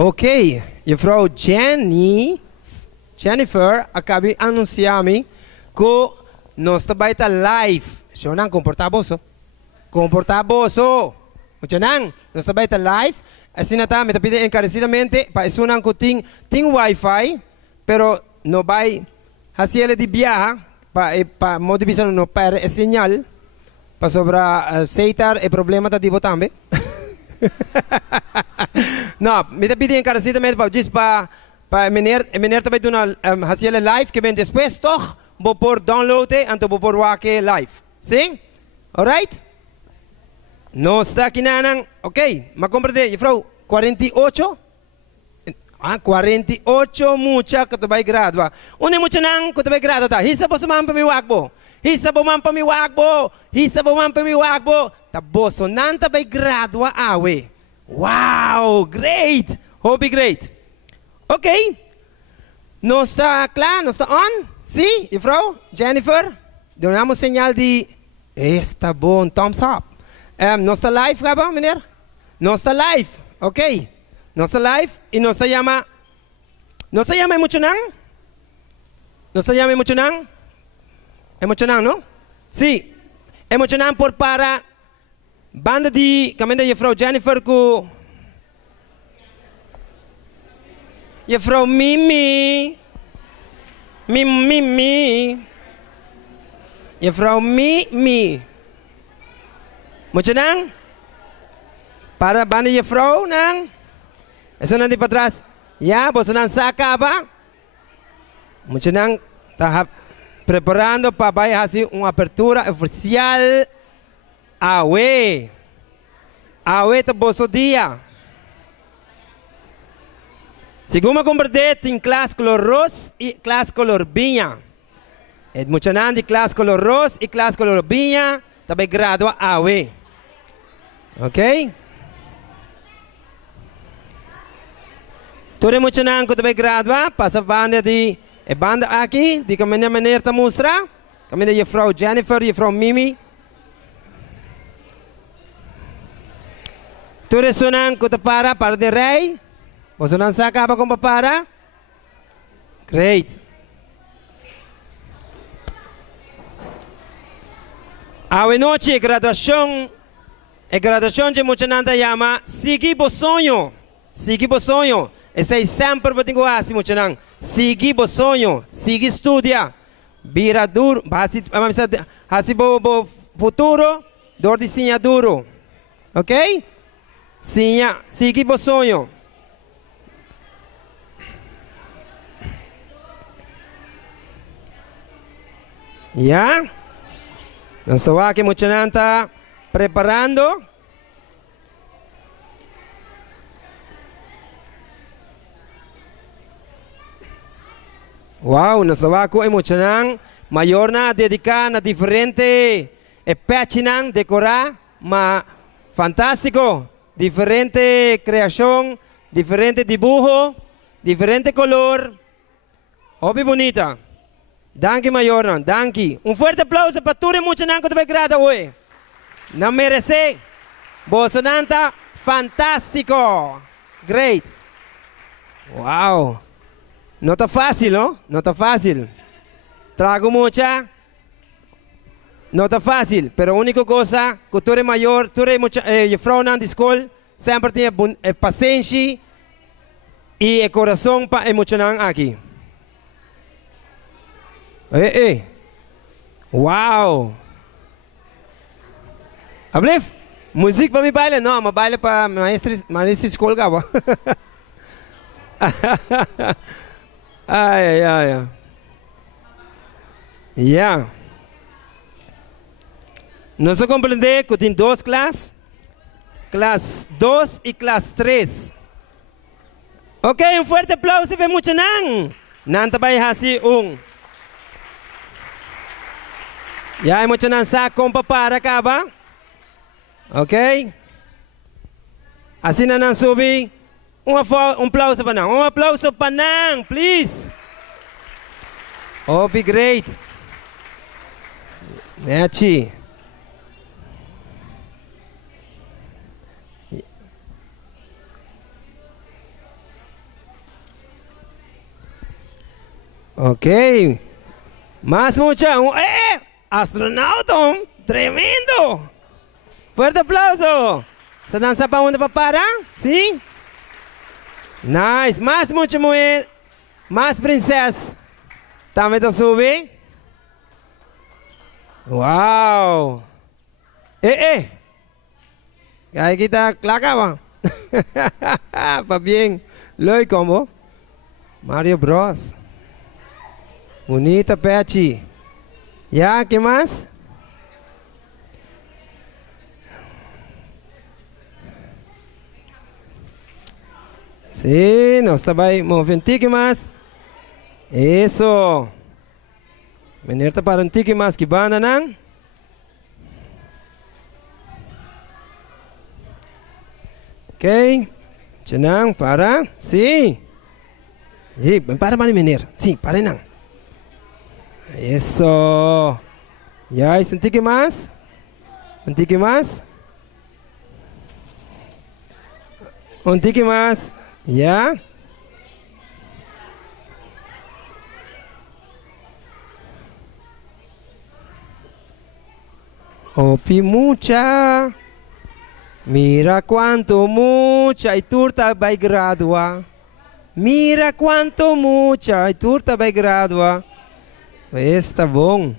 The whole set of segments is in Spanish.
Oké, juffrouw Jennifer, acabei de anunciar-me que nós também está live. Senhor, não comportar-se. Comportar-se. Muito não, nós também está live. Assim, está, me pede encarecidamente para isso não que tem Wi-Fi, pero não vai fazer ele de viajar para motivação não perde a señal para sobre aceitar o problema da dibo também. Não, me pedi encarecidamente para meneer também do fazer live que vem depois toch vou por download então vou por wake live. Sim? Alright? No está aqui nanang. Ok, ma comprende, Frau, 48? 48 mucha que tu vai gradua. Une mucha nang que tu vai gradua ta. Hisa bo sumam pamiwakbo. Hisa bo man pamiwakbo. Hisa bo man pamiwakbo. Ta boso nanta vai gradua awe. Wow, great. Hobby great. Ok. No está claro, no está on? Sí, y Frau Jennifer, donamos señal de está bom, thumbs up. No está live, ¿gaba, meneer? No está live, ok. No está live y no está llama emocionan. No está llama emocionan. Emocionan, ¿no? Sí. Emocionan por para banda de camenda de Frau Jennifer ku. Je Frau Mimi. Mimi. Je Frau Mimi. Mucho nang? Para banda je Frau nang? Eso nanti patras. Ya, vos nang saka ba? Mucho nang está preparando para hacer una apertura oficial. Awe. Awe te boso dia. Según compartir en clase color rosa y clase color viña. Mucho nang de clase color rosa y clase color viña. Também gradua AWE. Ok? Todo mundo não que também gradua, passa a banda de banda aqui, de caminho maneira de mostrar. Caminho de Frau Jennifer e Frau Mimi. Todo sonang que te para de rei. Você não saca para como para? Great. A noite graduação de muita nada chama seguir o sonho, esse é sempre para tinha assim muita não, seguir o sonho, seguir estudia, vira duro, assim bo futuro, dor de sinha duro, ok? Sinha, seguir o sonho. Yeah? Nós estamos aqui, muita gente está preparando. Wow, nós estamos aqui, muita gente maior na dedicar a diferente página, decorar, mas fantástico, diferente criação, diferente dibujo, diferente color, hobby bonita. Danke, Mayor. Danke. Un fuerte aplauso para todos muchos que te grada hoy. No merece. Bolsonanta, fantástico. Great. Wow. No está fácil, ¿no? No está fácil. Trago mucha. No está fácil. Pero la única cosa que tú eres mayor, tú eres mucha, Frau en la escuela, siempre tiene paciencia y el corazón para emocionar aquí. Wow. Ablef, música para mi baile? No, me baile para maestra escola. Ay. Ya. No se comprende que tiene dos clases. Clase 2 y clase 3. Ok, un fuerte aplauso para mucho nan. Nan também assim Ya hay mucho nansa con para acá, ¿va? Ok. Así nan subi. Un aplauso para nan. Un aplauso para nan, please. Oh, be great. Nechi. Ok. Más mucha. Astronauta. Tremendo. Fuerte aplauso. Senang sa pauna para? ¿Sí? Nice. Más mucho muy. Más princesa. También te sube. Wow. Ahí kita kelakar bang. Apa bien. Loy como. Mario Bros. Bonita Pechi. ¿Ya? ¿Qué más? Sí, nos está ahí. Moviendo más. Eso. Menirta para un tiki más. Kibana nang? Ok. Chenang para. Sí. Sí, para menir. Sí, para nang. Eso. Ya, ¿es un tiki más? ¿Un tiki más? ¿Un tiki más? ¿Ya? Opi mucha. Mira cuánto mucha y turta vai gradua. Mira cuánto mucha y turta vai gradua. Está bom.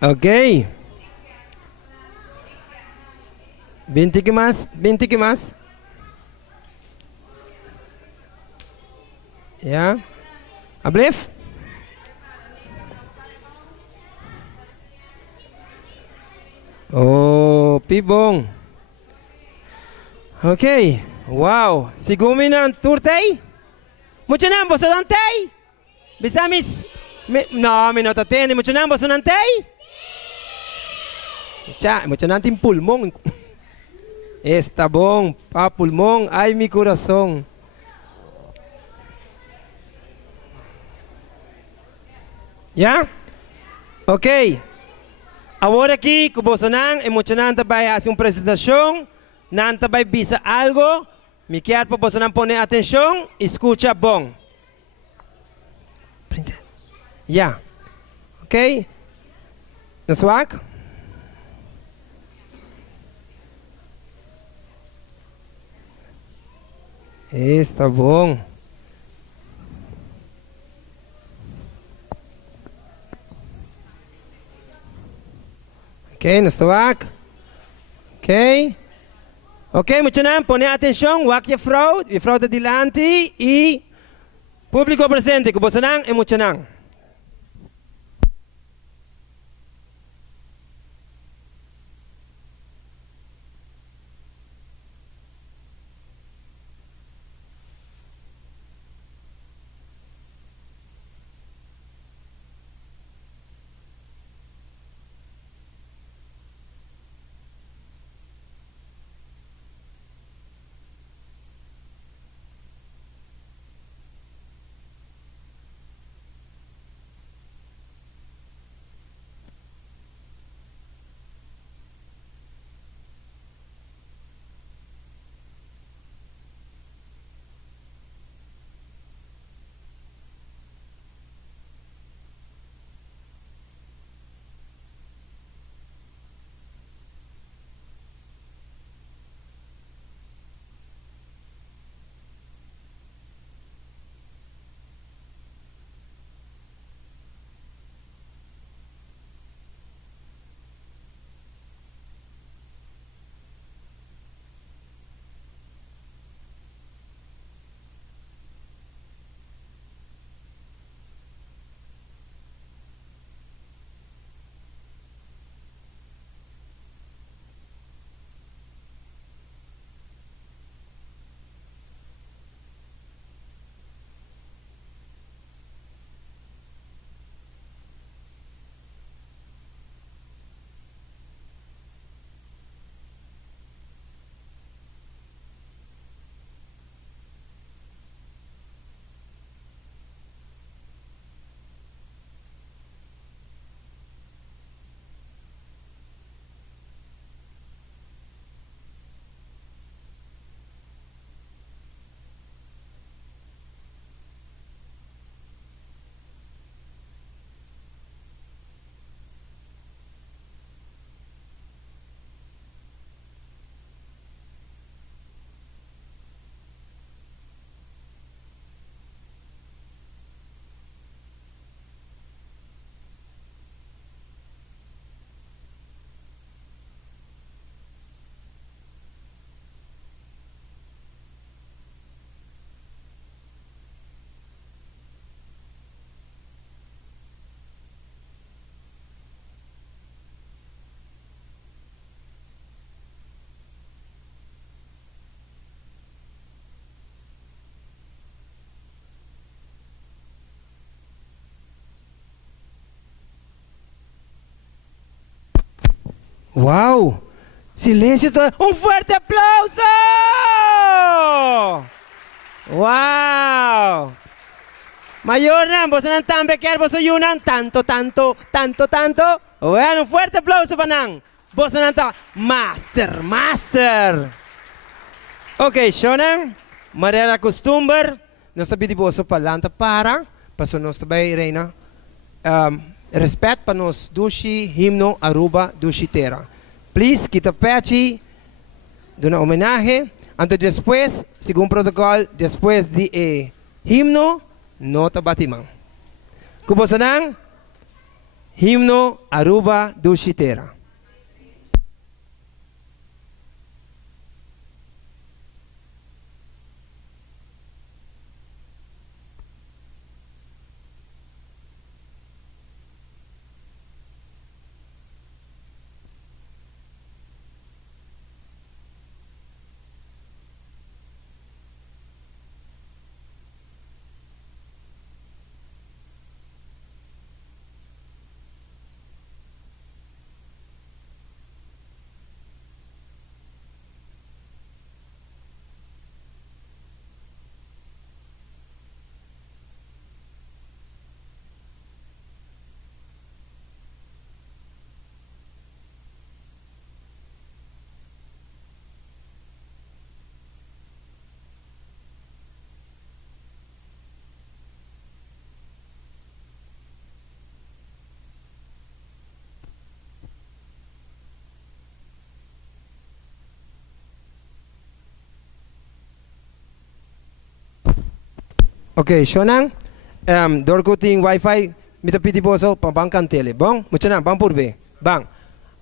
Ok. 20 que más, 20 que más. Ya. Ablef. Oh, pibong. Ok. Wow. Sigumi ng turtay? Mucho nambo sa dantay? Bisamis. No, me notatende. Mucho nambo sa dantay? Mucho nanting pulmón. Está bom. Pa pulmón. Ay, mi corazón. ¿Ya? Ok. Agora aqui, com o Bolsonaro, emocionante vai fazer uma apresentação, nanta vai bisa algo, me quer para o Bolsonaro poner atenção, escuta bom. Princesa. Já. Ok? Na sua? Está bom. Ok, na sua? Ok? Ok, muito bem, põe atenção, wak je vrouw de dilante e público presente, que Bolsonaro é muito bem. Wow. Silencio todo. Un fuerte aplauso. Wow. Mayorna, vos no tan bequer, vos soy una tanto. Bueno, un fuerte aplauso para Nan. Vos no tan master. Ok, Shonan, Maria costumbre, nós também vos palanta para nós também reina. Respeito para nós dushi himno Aruba dushi terra. Please, kita pechi, dona homenagem. Antes depois, segundo protocolo, depois de himno, nota batimang. Kubosanang, himno Aruba dushi terra. Ok, Shonan, dorkuting wifi, mita piti boso, pabangkan tele. Bong, mucho na, bang purbe. Bang.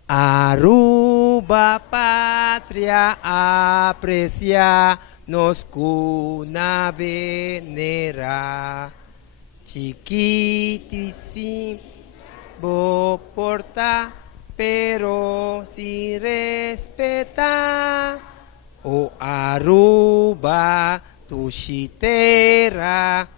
Aruba patria aprecia, nos cuna venera. Chiquitísimo porta, pero si respeta. O Aruba, tu chitera.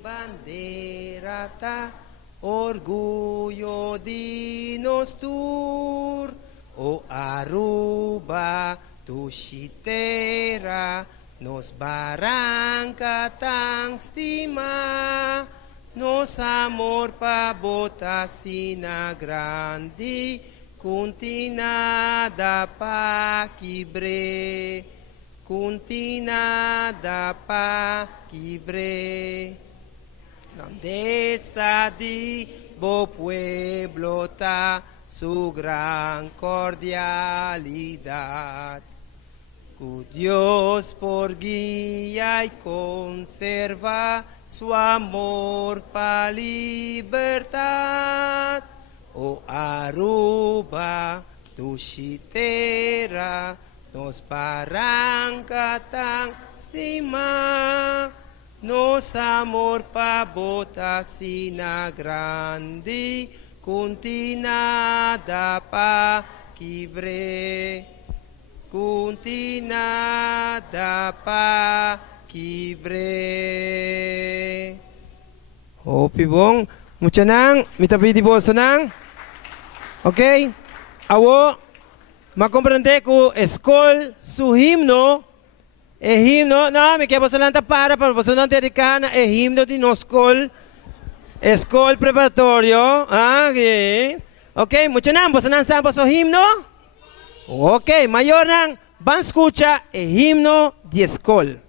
Banderata, orgullo di nostur, o Aruba, tu chitera, nos barranca tan stima, nos amor pa botasina grandi, continada pa quibre, continada pa quibre. Grandeza di bo pueblo ta su gran cordialidad. Que Dios por guía y conserva su amor pa libertad. O Aruba, tu chitera, nos barranca tan estima. Nos amor pa botasina grandi, continada pa quibre, continada pa quibre. Hopi bong, mucha nang, mitapidi boso nang. Ok, awo, makomprende ko escol su himno. Himno, no, me quedo solamente para vosotros no dedicar himno de noscol, escol preparatorio, ok, mucho nada, vosotros no saben vuestro himno, ok, mayor van a escuchar el himno de escol.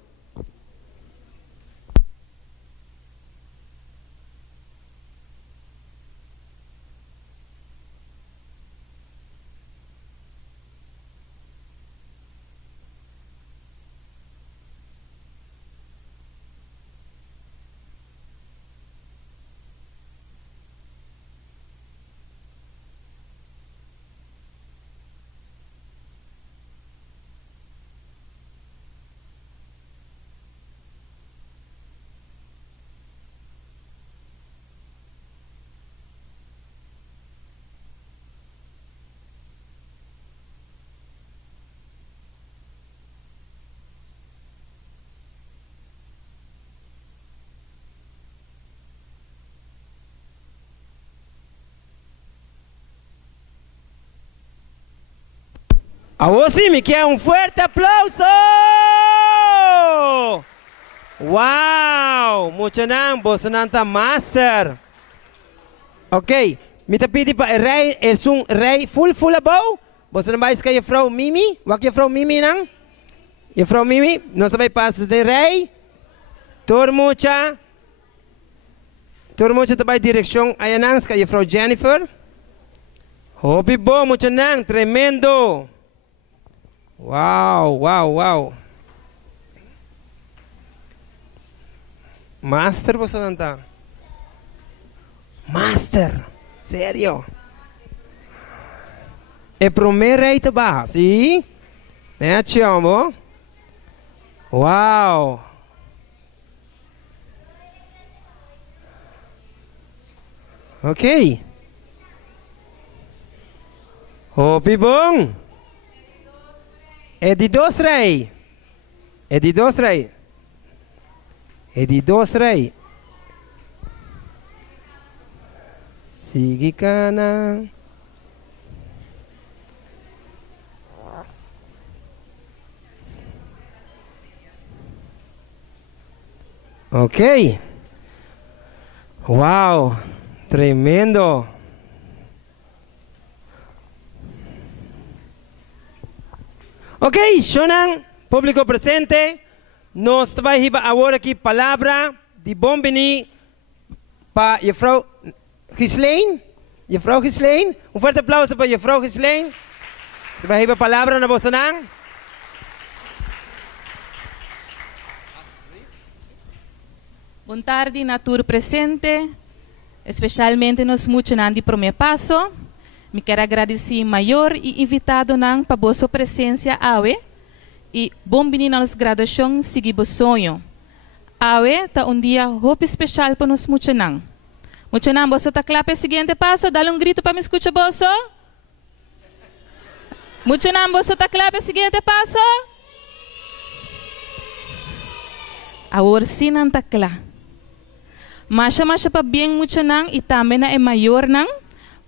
A vos sí me queda un fuerte aplauso. Wow, mucho nang, vos nanta master. Ok, me te pidi pa rij, es un rij full abou. Vos não vais que juffrouw Mimi, wat juffrouw Mimi nang? Juffrouw Mimi, nós também passa de rij. Turmucha também direção ayanang ka juffrouw Jennifer. Hopi bom, mucho nang, tremendo. Wow. Master vos nanta. Master, sério. É primeiro rei de barra, sim? Né, chamo? Uau! Ok. Hopi bom. É de dois rei. É de dois rei. É de dois rei. Sige kanan. Ok. Wow, tremendo. Ok, Shonan, público presente, nos vai hiba agora aqui palavra de bombini para juffrouw Ghislaine. Juffrouw Ghislaine, um forte aplauso para juffrouw Ghislaine. Vai hiba palavra na Bosanang. Boa tarde, Natur presente, especialmente nos muitos de primeiro passo. Me quero agradecer maior e invitado nang para vossa presença awe e bom menino nos graduação seguir bo sonho. Awe ta dia hope especial para nos muitos nang. Muitos nang vosso ta clape seguinte passo, dá grito para me escutar vosso. Muitos nang vosso ta clape seguinte passo. Agora sim não ta claro. Masha pa bem muitos nang e também é maior nang.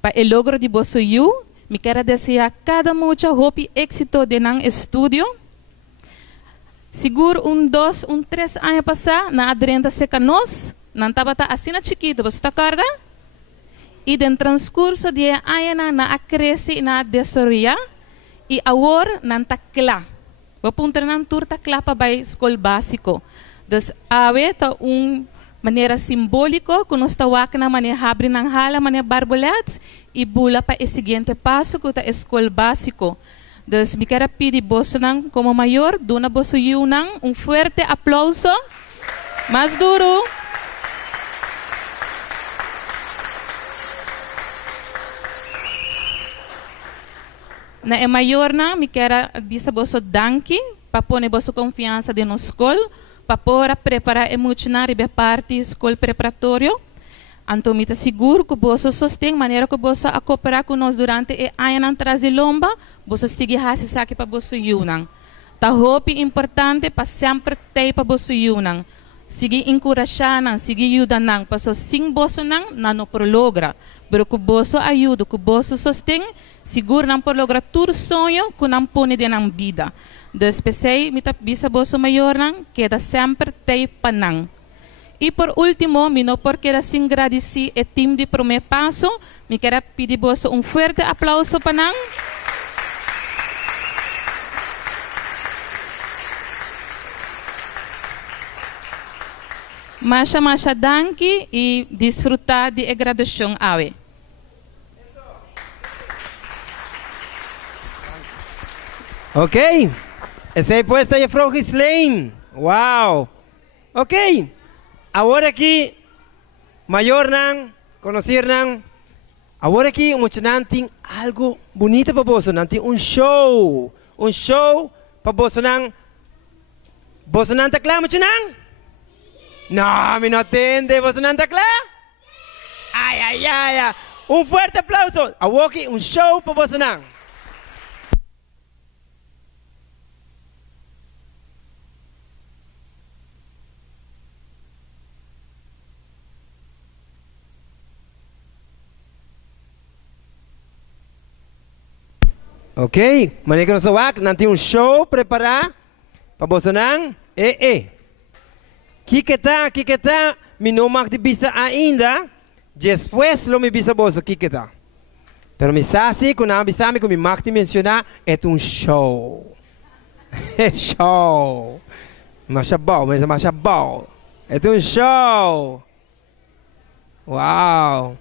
Para o logro de vosso you, me quero desejar cada mucha hope e éxito de nang estudio. Seguro 2, 3 anos passar, na adrenda seca nós, não estava assim na chiquito, você está acorda? E dentro do transcurso de anos na cresce na desarrollar e agora não está claro. Vou puntar na turta claro para a escola básico. Dus awe ta maneira simbólica, que nós estamos na maneira abre ng hala, maneira barbolets, e bula para o seguinte passo, que é a escola básico. Dus, me quero pedir você como maior, dona você um forte aplauso, mais duro. Na é maior, me quero dizer você danke, para pôr você confiança de nossa escola, para preparar emocionar e parte escola preparatório. Então, me seguro que você sustém maneira que você a cooperar com nós durante a ano atrás de lomba, você sigue hasi saki para você yunang. Ta hope importante para sempre ter para você yunang. Sige encorajar nang, sige ajuda nang, para so sing você nang não prologra. Pero que você ajuda, que você sustém, seguro não prologra todo sonho que não põe de nang vida. Dus pensei, me bisa boso maior nang, queda sempre tei panang. E por último, me não por quero assim agradecer o time de primeiro passo, me quero pedir boso forte aplauso panang. Masha danke e desfrutar de graduação awe. Ok. Essa é puesta de Frau Ghislaine. Wow. Ok. Agora aqui, maior nang, conhecer nang. Agora aqui, muitos nang tem algo bonito para você, nang tem show. Show para você nang. Você nang tá claro, muitos nang? Não, me não atende. Você não tá claro? Ai. Forte aplauso. Agora aqui, show para você nang. Ok, manika no sawak, nanti um show preparar para você não. Kiketa, mi não mag de bisa ainda, depois lo me bisa bolso kiketa. Pero mi sasi, quando a bisa me com mi mag de mencionar, é um show. É show. Mas é bom. É um show. Uau.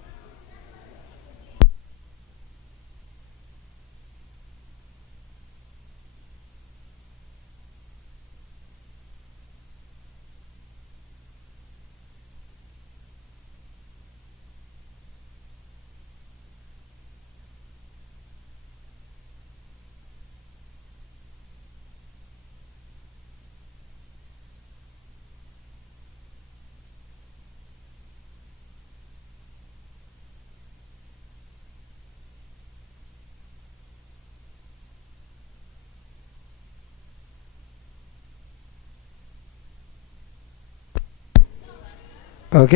Ok?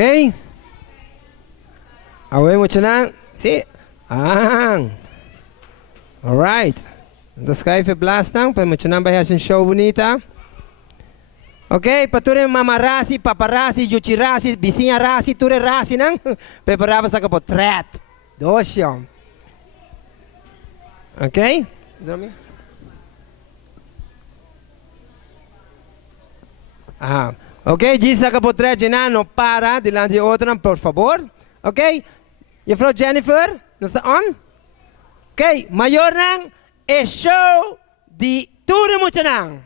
Away mo siya si Alright. Das Skype blast nang, pa mo siya bahas yung show bonita. Ok, pature mama rasi, papa rasi, juchi rasi, vizinha rasi, ture rasi nang, preparava sa kapotret. Dosyom. Ok? Ok, diz a kapotret na no para delante de outro, por favor. Ok? Juffrouw Jennifer, não está on? Ok, maior nang, é show de ture mo nang.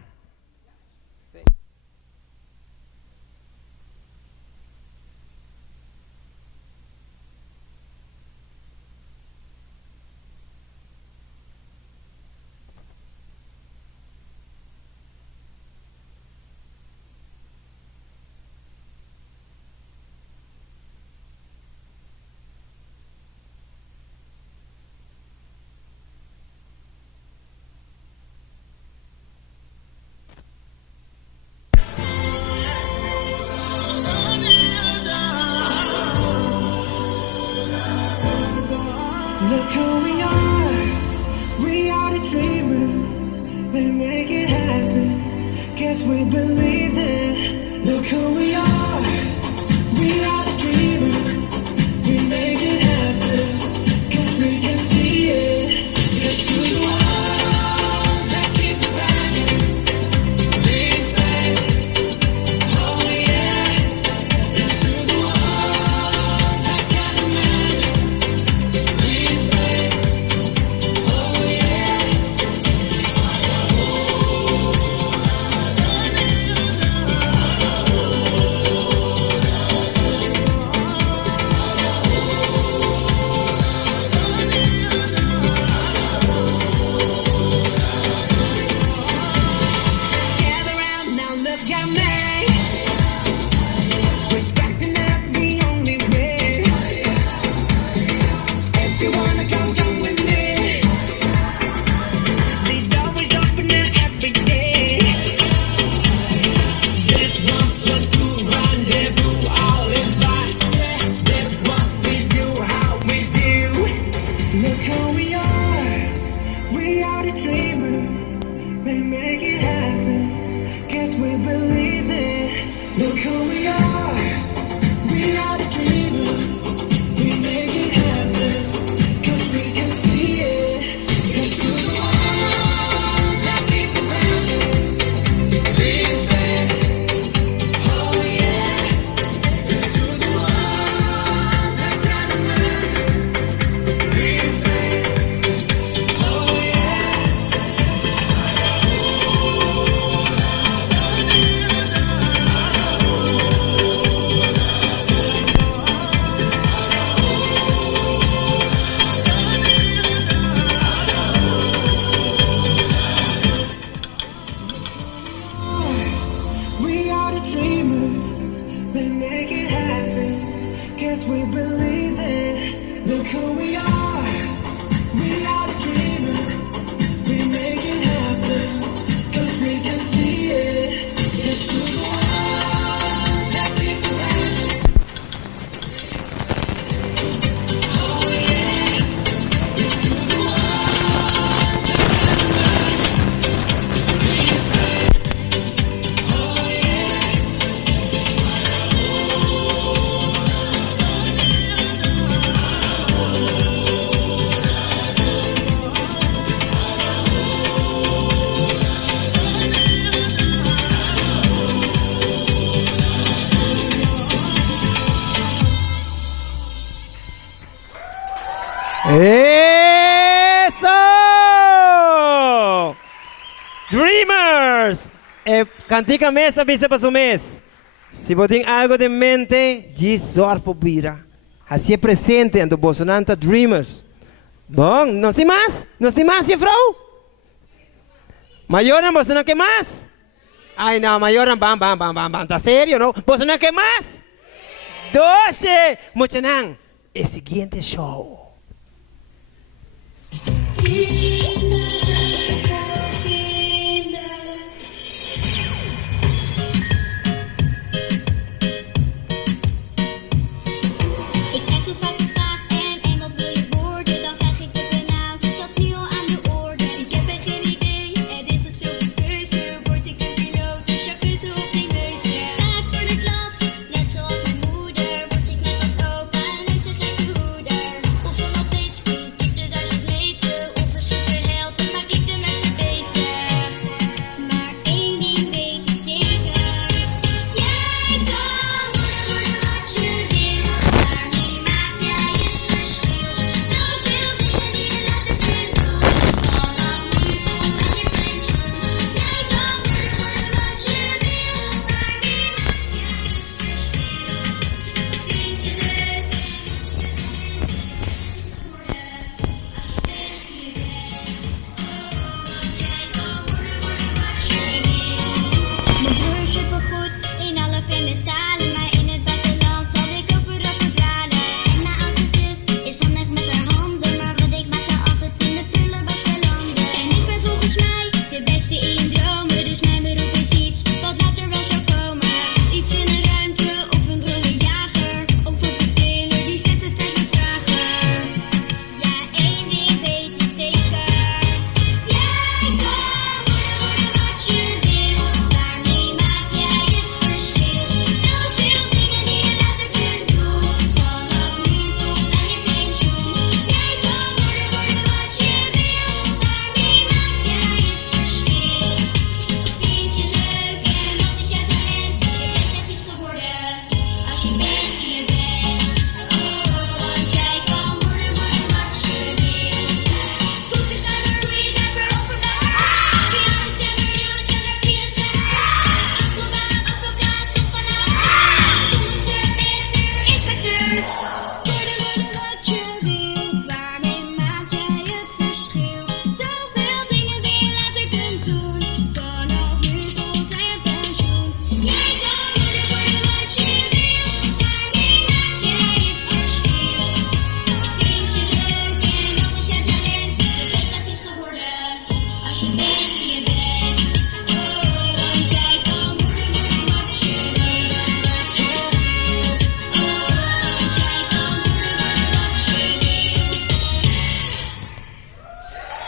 Dreamers! Cantica mesa, bisa para su mes. Se você tem algo de mente, diz só por vira. Assim é presente ando bolsonanta Dreamers. Bom, não tem mais? Não tem mais, Frau? Maioram, você não quer mais? Ai, não, maioram, bam. Tá sério, não? Você não quer mais? 12! Muito não. É o seguinte show.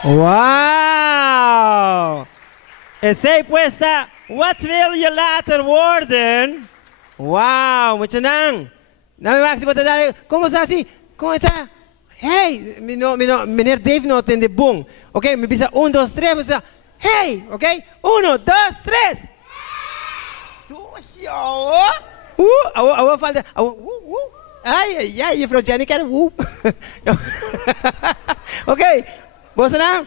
Wow! En zij puesta, what will you later worden? Wow, mucho nang. Nou, Máximo, ¿cómo está así? ¿Cómo está? Hey, meneer Dave no in de boom. Ok, me pisa 1, 2, 3, me pisa, hey, ok? 1, 2, 3. Tuyo. Awa falta, Ay, juffrouw Jenny kan Ok, vos na?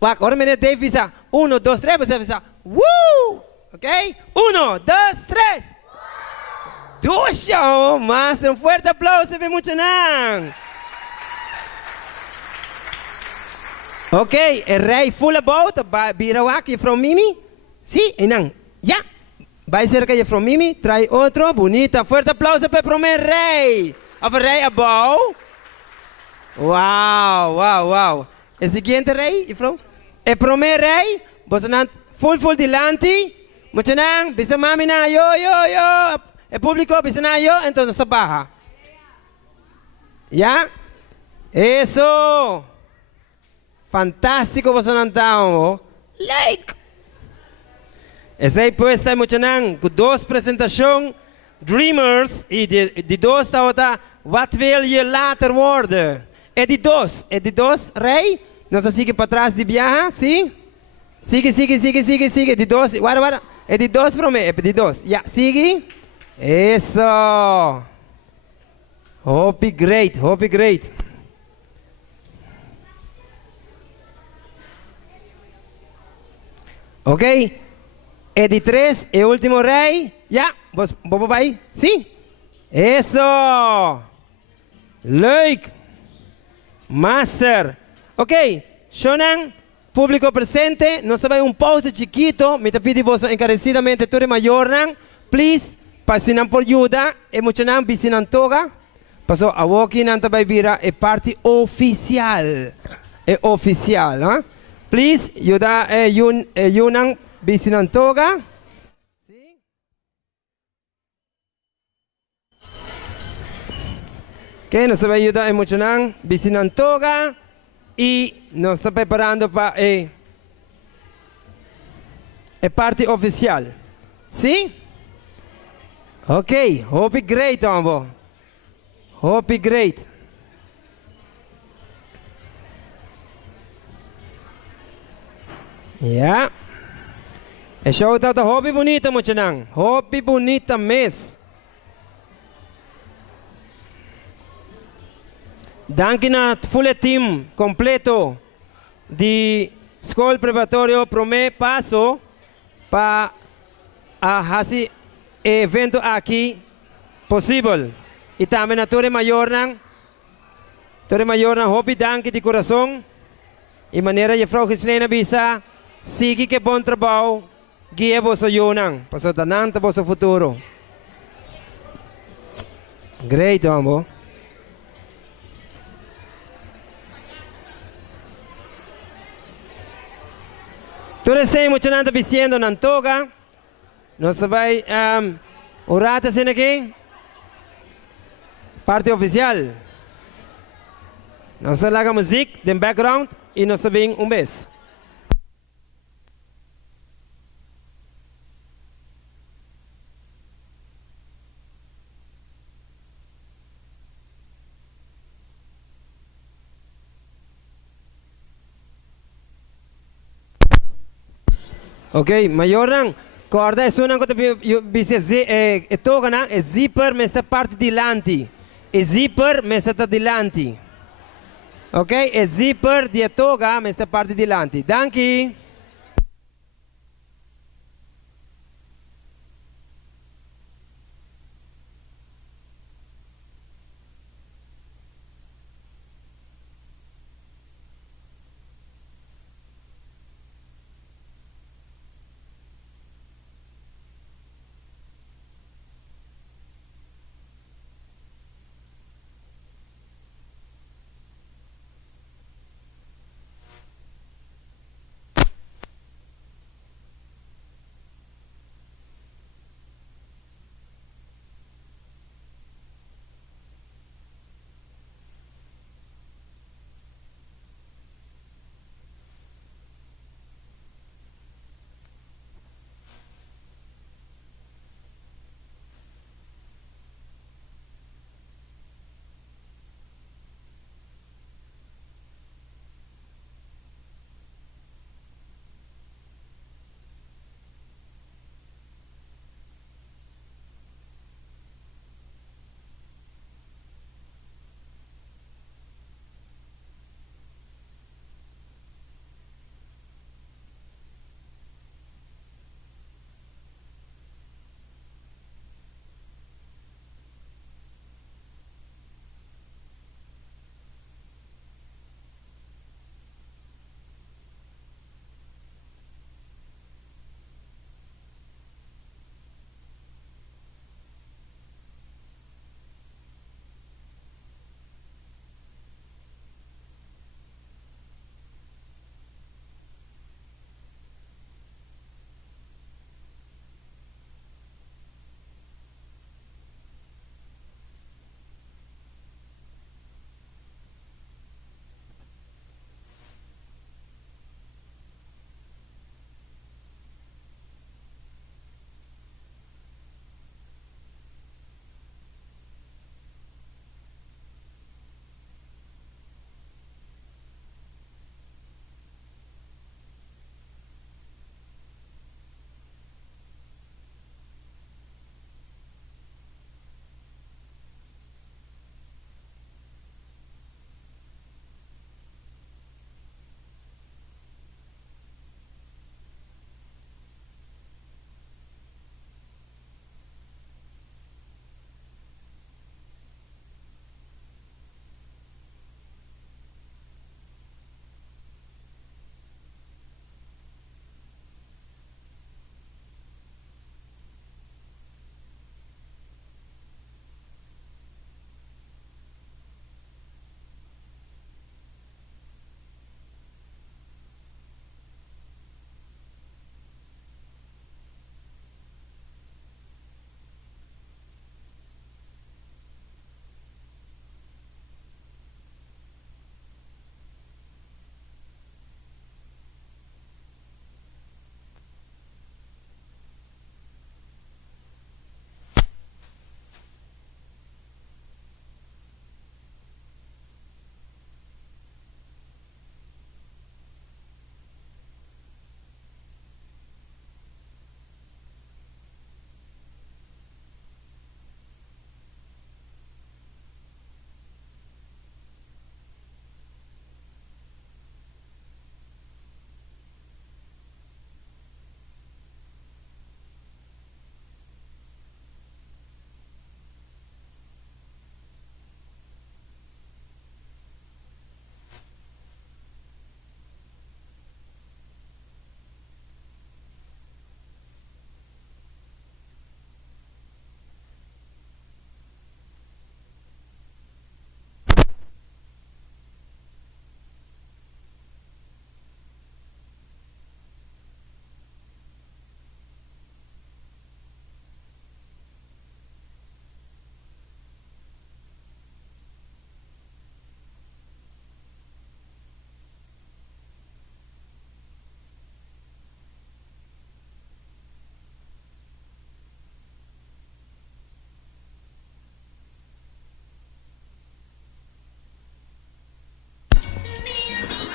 Wacht, hoor meneer Dave pisa 1, 2, 3, você pisa, woo! Ok? 1, 2, 3. Tuyo, mas un fuerte aplauso, ve mucho nang. Ok, el rey full about, birawak, juffrouw Mimi. Sí, enang, ya. Vai cerca juffrouw Mimi, trae otro, bonita, fuerte aplauso para el primer rey. Of el rey above. Wow. El siguiente rey, juffrouw. El primer rey, vos andan full delante. Mucho nang, bisa mami na, yo. El público, bisa na yo, entonces está baja. ¿Ya? Eso. Fantástico, vos andamos. Like. Esa aí puesta mucho nang, dos presentación, Dreamers, y de dos está what will you later worden? E de dos, rey, nos sigue para atrás de viaja, ¿sí? Sigue, de dos, guarda, e de dos promete, de dos, ya, sigue. Eso. Hope great. Ok, de 3, el último rey. Ya, vos vai? Sí. Eso. Leuk. Master. Ok, Shonan, público presente, nos vai un pause chiquito, me te pidi vos encarecidamente todo mayor, please, pasinan por ayuda, e mucho nan bisinan toga, paso a walking nanta vai bira e parte oficial, ¿ah? Please, ayuda yunan bisinan toga. Que nos va a ayudar en mucho nan, bisinan toga y nos está preparando para el parte oficial. ¿Sí? Ok, hope great, ambo. Hope great. Ya. El show está hope bonito, mucho nan. Hope bonita mes. Danke na full team completo de Escola Preparatório Promé Passo para fazer evento aqui possível. E também na Torre Maior, hope danke de coração. E maneira de Frau Crislena bisa, siga que bom trabalho, guia vosso yonang, para o tanante vosso futuro. Great, amor. Todos temos mucho nada diciendo en toga. Nos vai orar aquí. Parte oficial. Nos laga música de background y nos vem beso. Ok, mayoran, corda é uma coisa que você toca na é zipper, mas esta parte delante, é zipper, mas esta delante, ok, é zipper de toga, mas esta parte delante. Danke.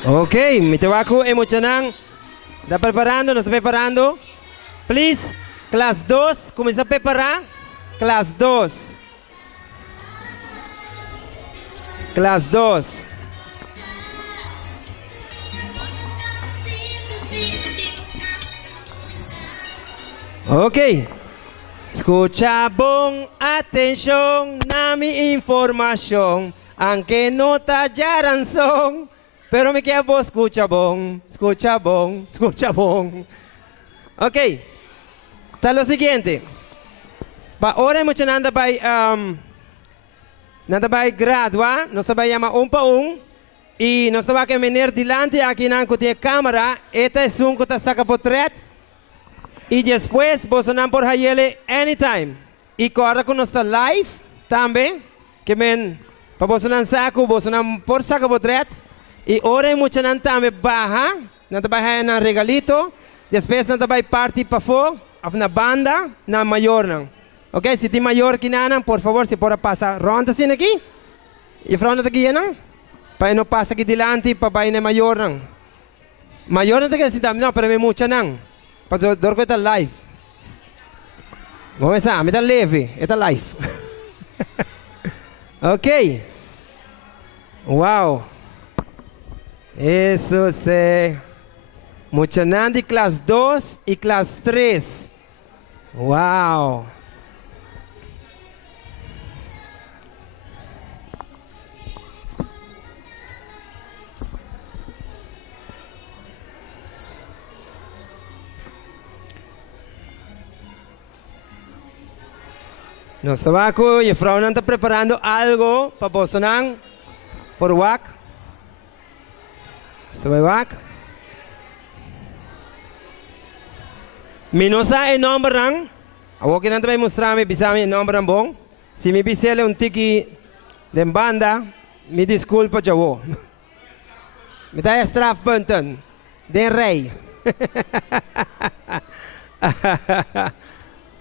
Ok, mi tabaco emocionante. ¿Está preparando? ¿No está preparando? Please, clase 2, comienza a preparar. Clase 2. Clase 2. Ok. Escucha bom, atención, na mi información. Aunque no tallaran son, pero me queda vos escucha bom, escucha bom, escucha bom. Ok. Está lo siguiente. Ahora mucho nada vai graduar, nós vai chamar para e nós vai caminhar delante aqui na que tem câmera, esta é um que está saca portrait e depois você não por ele anytime. E agora que nós está live também, que men para você não saco, você não por saca portrait e ora muito não também barra, não vai na regalito, depois não vai partir para fora, na banda, na maior não. Ok, se tem maior que não, por favor, se pode passar ronda assim aqui. E frente aqui não. Para não passar aqui delante, para vai na maior não. Maior não tem que assim, não, para mim muito não. Para dormir está live. Vamos lá, me dá leve, está live. Ok. Uau. Isso é muito não de classe 2 e classe 3. Uau. Nós tabaco e a Frau não está preparando algo para você não por WAC. Está bem WAC? Minosa é nome não. A WAC não vai mostrar me bisa me nome não bom. Se me bisa é tiki de banda, me desculpa já vou. Me dá strafpunten. Den rei.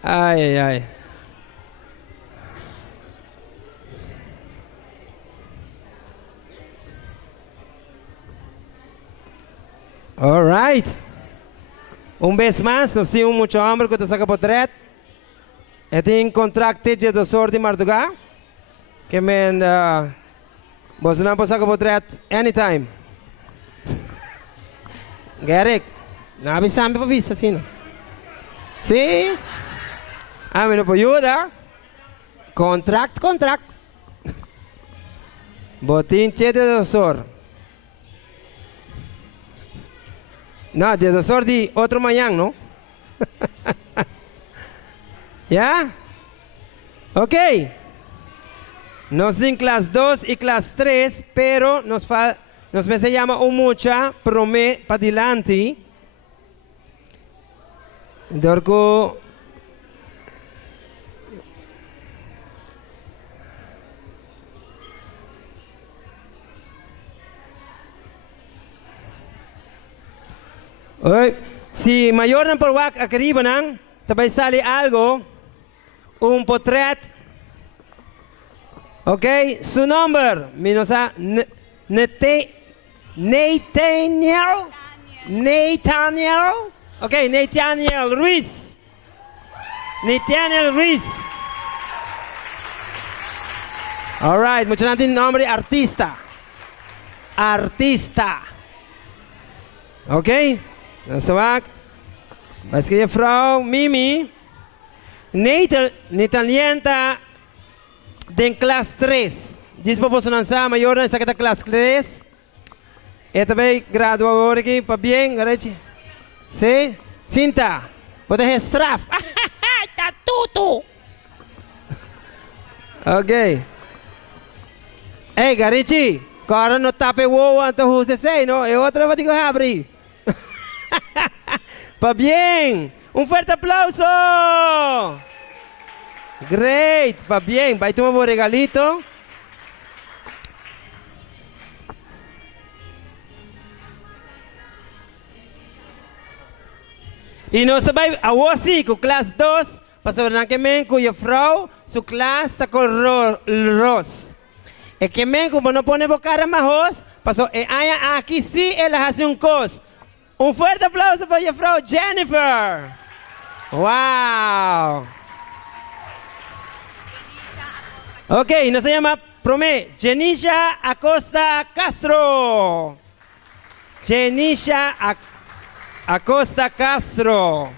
Ai ai. All right. Vez mais, nós temos muito homem que está sacando portrait. E tem contrato de doutor de Marduga. Que men, você não pode sacar portrait anytime. Garek, não avisa me para vista assim. Sim? Ah, me não pode ajudar. Contract. Botin de doutor. No, de doctor de otro mañana, ¿no? ¿Ya? Ok. Nos en clase 2 y clase 3, pero nos se llama mucha prome para adelante. Dorco. Si mayor por WAC arriba, también sale algo, un portrait. Ok, su nombre, Nathaniel. Ok, Nathaniel Ruiz. All right, mucho nombre artista. Ok. Nesta vaak. Mas que Frau Mimi. Netalienta de classe 3. Diz para você lançar maior nessa classe 3. E também graduador aqui para bem, garante. Sim? Cinta. Pode restraf. Tá tudo. Ok. Ei, garante. Cara no tape o anto você sei, não? E outra vai te abrir. Pa bien, un fuerte aplauso. Great, pa bien, vai tomar un regalito. Y nos vai a você com classe 2, para saber que men com a Frau, su classe está com ros. E que men como não pone bocara mais, Pasó, aquí sí él hace un cos. Un fuerte aplauso para Frau Jennifer. Wow. Ok, no se llama Promé. Jenisha Acosta Castro. Jenisha Acosta Castro.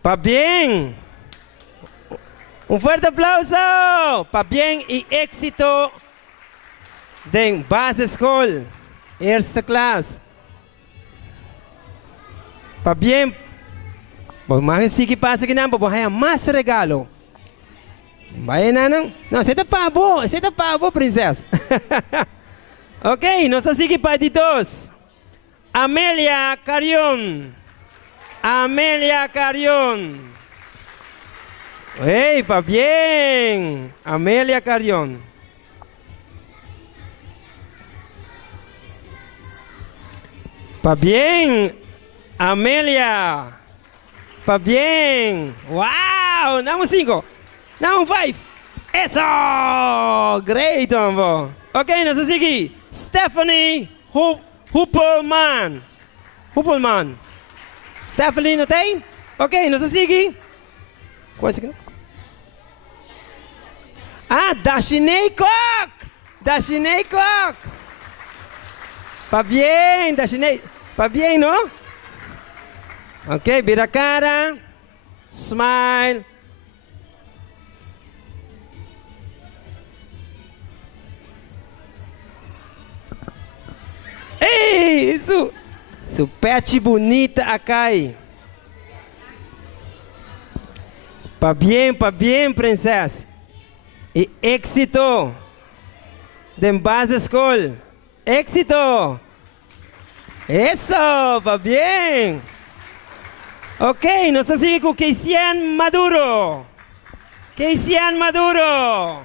Pa bien. Un fuerte aplauso. Pa bien y éxito de Base School. Eerste clase. Pa bien. Vos mais que passa que não, vou ganhar mais regalo. Vai não? Não, você tá pavo, princesa. Ok, nós seguimos para de dois. Amélia Carion. Amélia Carion. Ei, pa bien. Amélia Carion. Pa bien. Amélia. Pa bien. Wow, number 5. Number 5. Eso. Great, hombre. Ok, nós seguimos. Stephanie Huppelman. Huppelman. Stephanie, não tem? Ok, nós seguimos. Qual é esse aqui? Ah, Dashinei Kok. Dashinei Kok. Pa bien, Dashinei. Pa bien, não? Ok, vira a cara. Smile. Ei, isso. Su pet bonita acá. Pa bien, princesa. E éxito. De Base School. Éxito. Eso, pa bien. Ok, nos sigue con Keisian Maduro. Keisian Maduro.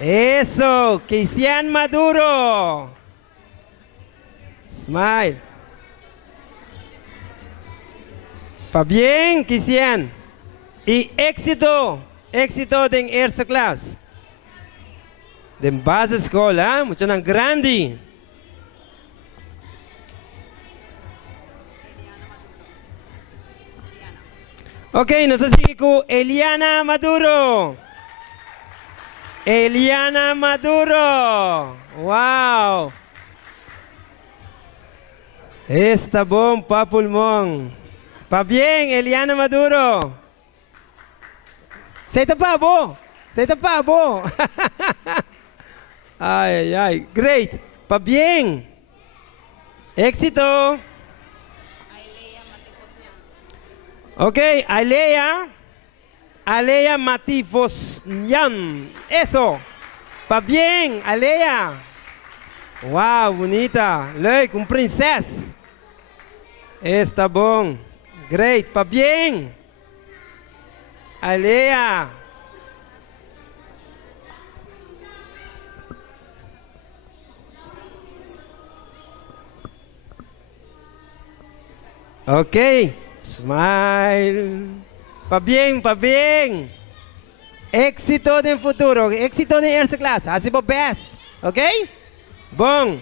Eso, Keisian Maduro. Smile. Pa bien, Keisian. Y éxito. Éxito en eerste clase. De Base School, ¿ah? Mucho más grande. Ok, nos sigue con Eliana Maduro. Eliana Maduro. Wow. Está bom pa pulmón. Pa bien, Eliana Maduro. Você tá pa bo. Você tá pa bo. Ay, ay, great. Pa bien. Éxito. Ok, Alea Matifosyan. Eso. Pa bien, Alea. Wow, bonita. Leuk, princesa. Está bom. Great, pa bien. Alea. Ok. Smile. Pa bien, pa bien. Éxito en futuro. Éxito en eerste clase. Así por best. Ok? Bom.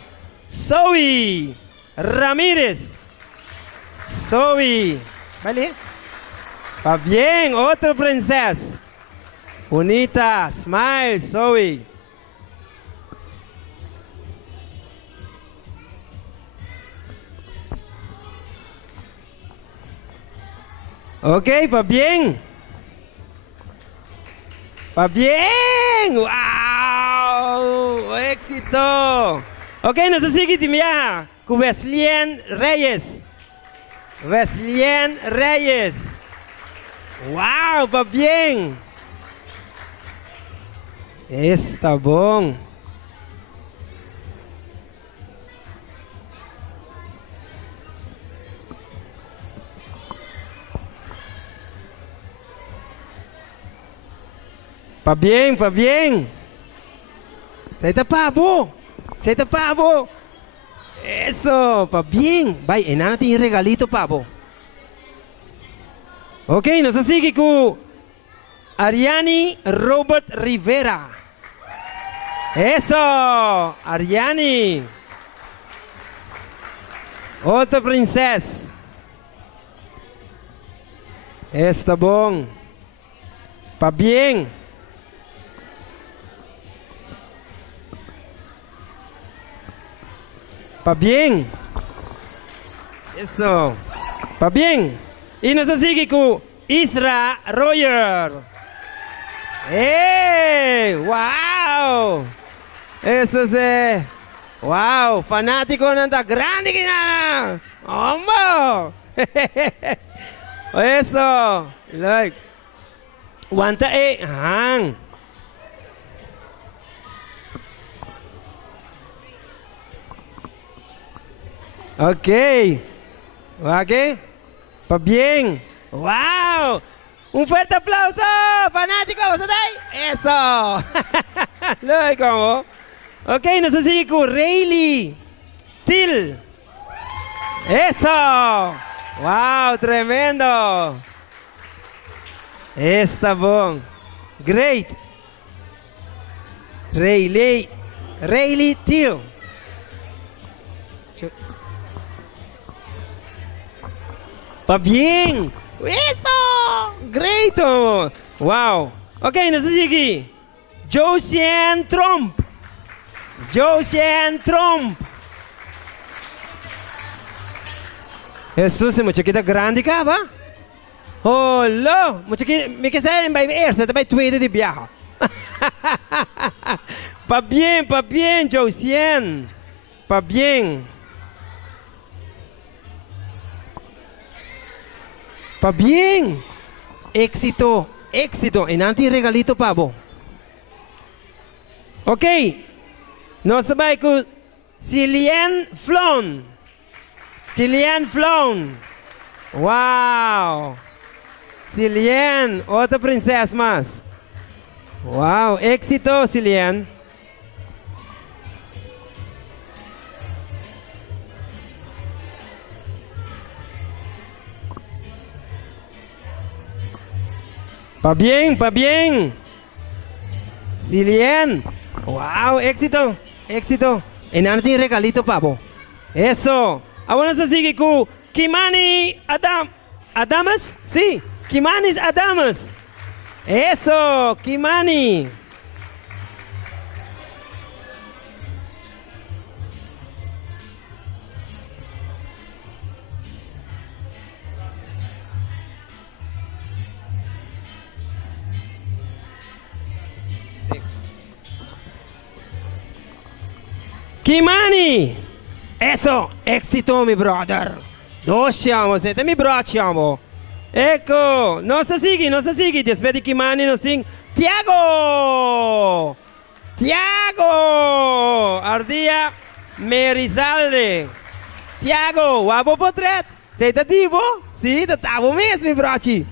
Zoe Ramírez. Zoe. Vale? Pa bien. Otro princesa. Bonita. Smile, Zoe. Ok, pa bien. Pa bien. Wow. Éxito. Ok, nos sigue de viaja con Weslien Reyes. Weslien Reyes. Wow, pa bien. Está bom. Pa bien, pa bien. Você tá pavo. Você tá pavo. Eso, pa bien. Vai, enana tem regalito, pavo. Ok, nos sigue com Ariane Robert Rivera. Eso, Ariani. Outra princesa. Está bom. Tá bem. Tá bem. Isso. Tá bem. E nós seguimos com Isra Royer. Ei, uau! Isso é. Uau, fanático nanda grande que nada. Ombo. Eso. Like. Wanta hang. Ok. Ok. Tá bem. Uau! Forte aplauso, fanático, ¿vos ahí? Eso. Lo como. Ok, nos sigue con Rayleigh Till. Eso. Wow, tremendo. Está bom. Great. Rayleigh Till. Tá bem. Eso. Great. Wow. Ok, nos sigue Josiane Trump. Josiane Trump. Jesus, mo chiquita grande cá, va? Oh, lo, mo chiquita, me que sai bij eerste, bij tweede die viaja. Pa bien, Josiane. Pa bien. Pa bien. Éxito, éxito. En anti regalito, pavo. Ok. Nós sabemos com Cillian Flon. Cillian Flon. Uau! Cillian, outra princesa mais. Uau, éxito, Cillian. Pa bien. Cillian. Uau, éxito. Éxito. En anti regalito, pavo. Eso. Ahora se sigue con Kimani Adamas. Sí, Kimani Adamas. Eso, Kimani. Kimani! Eso, éxito, mi brother. Dos siamo, siete mi bracciamo. Ecco, non si sighi, despedi Kimani, non sing. Tiago! Ardia Merisalde. Tiago, wabo potret. Sei tativo? Sì, tativo mesmo, mi bracci.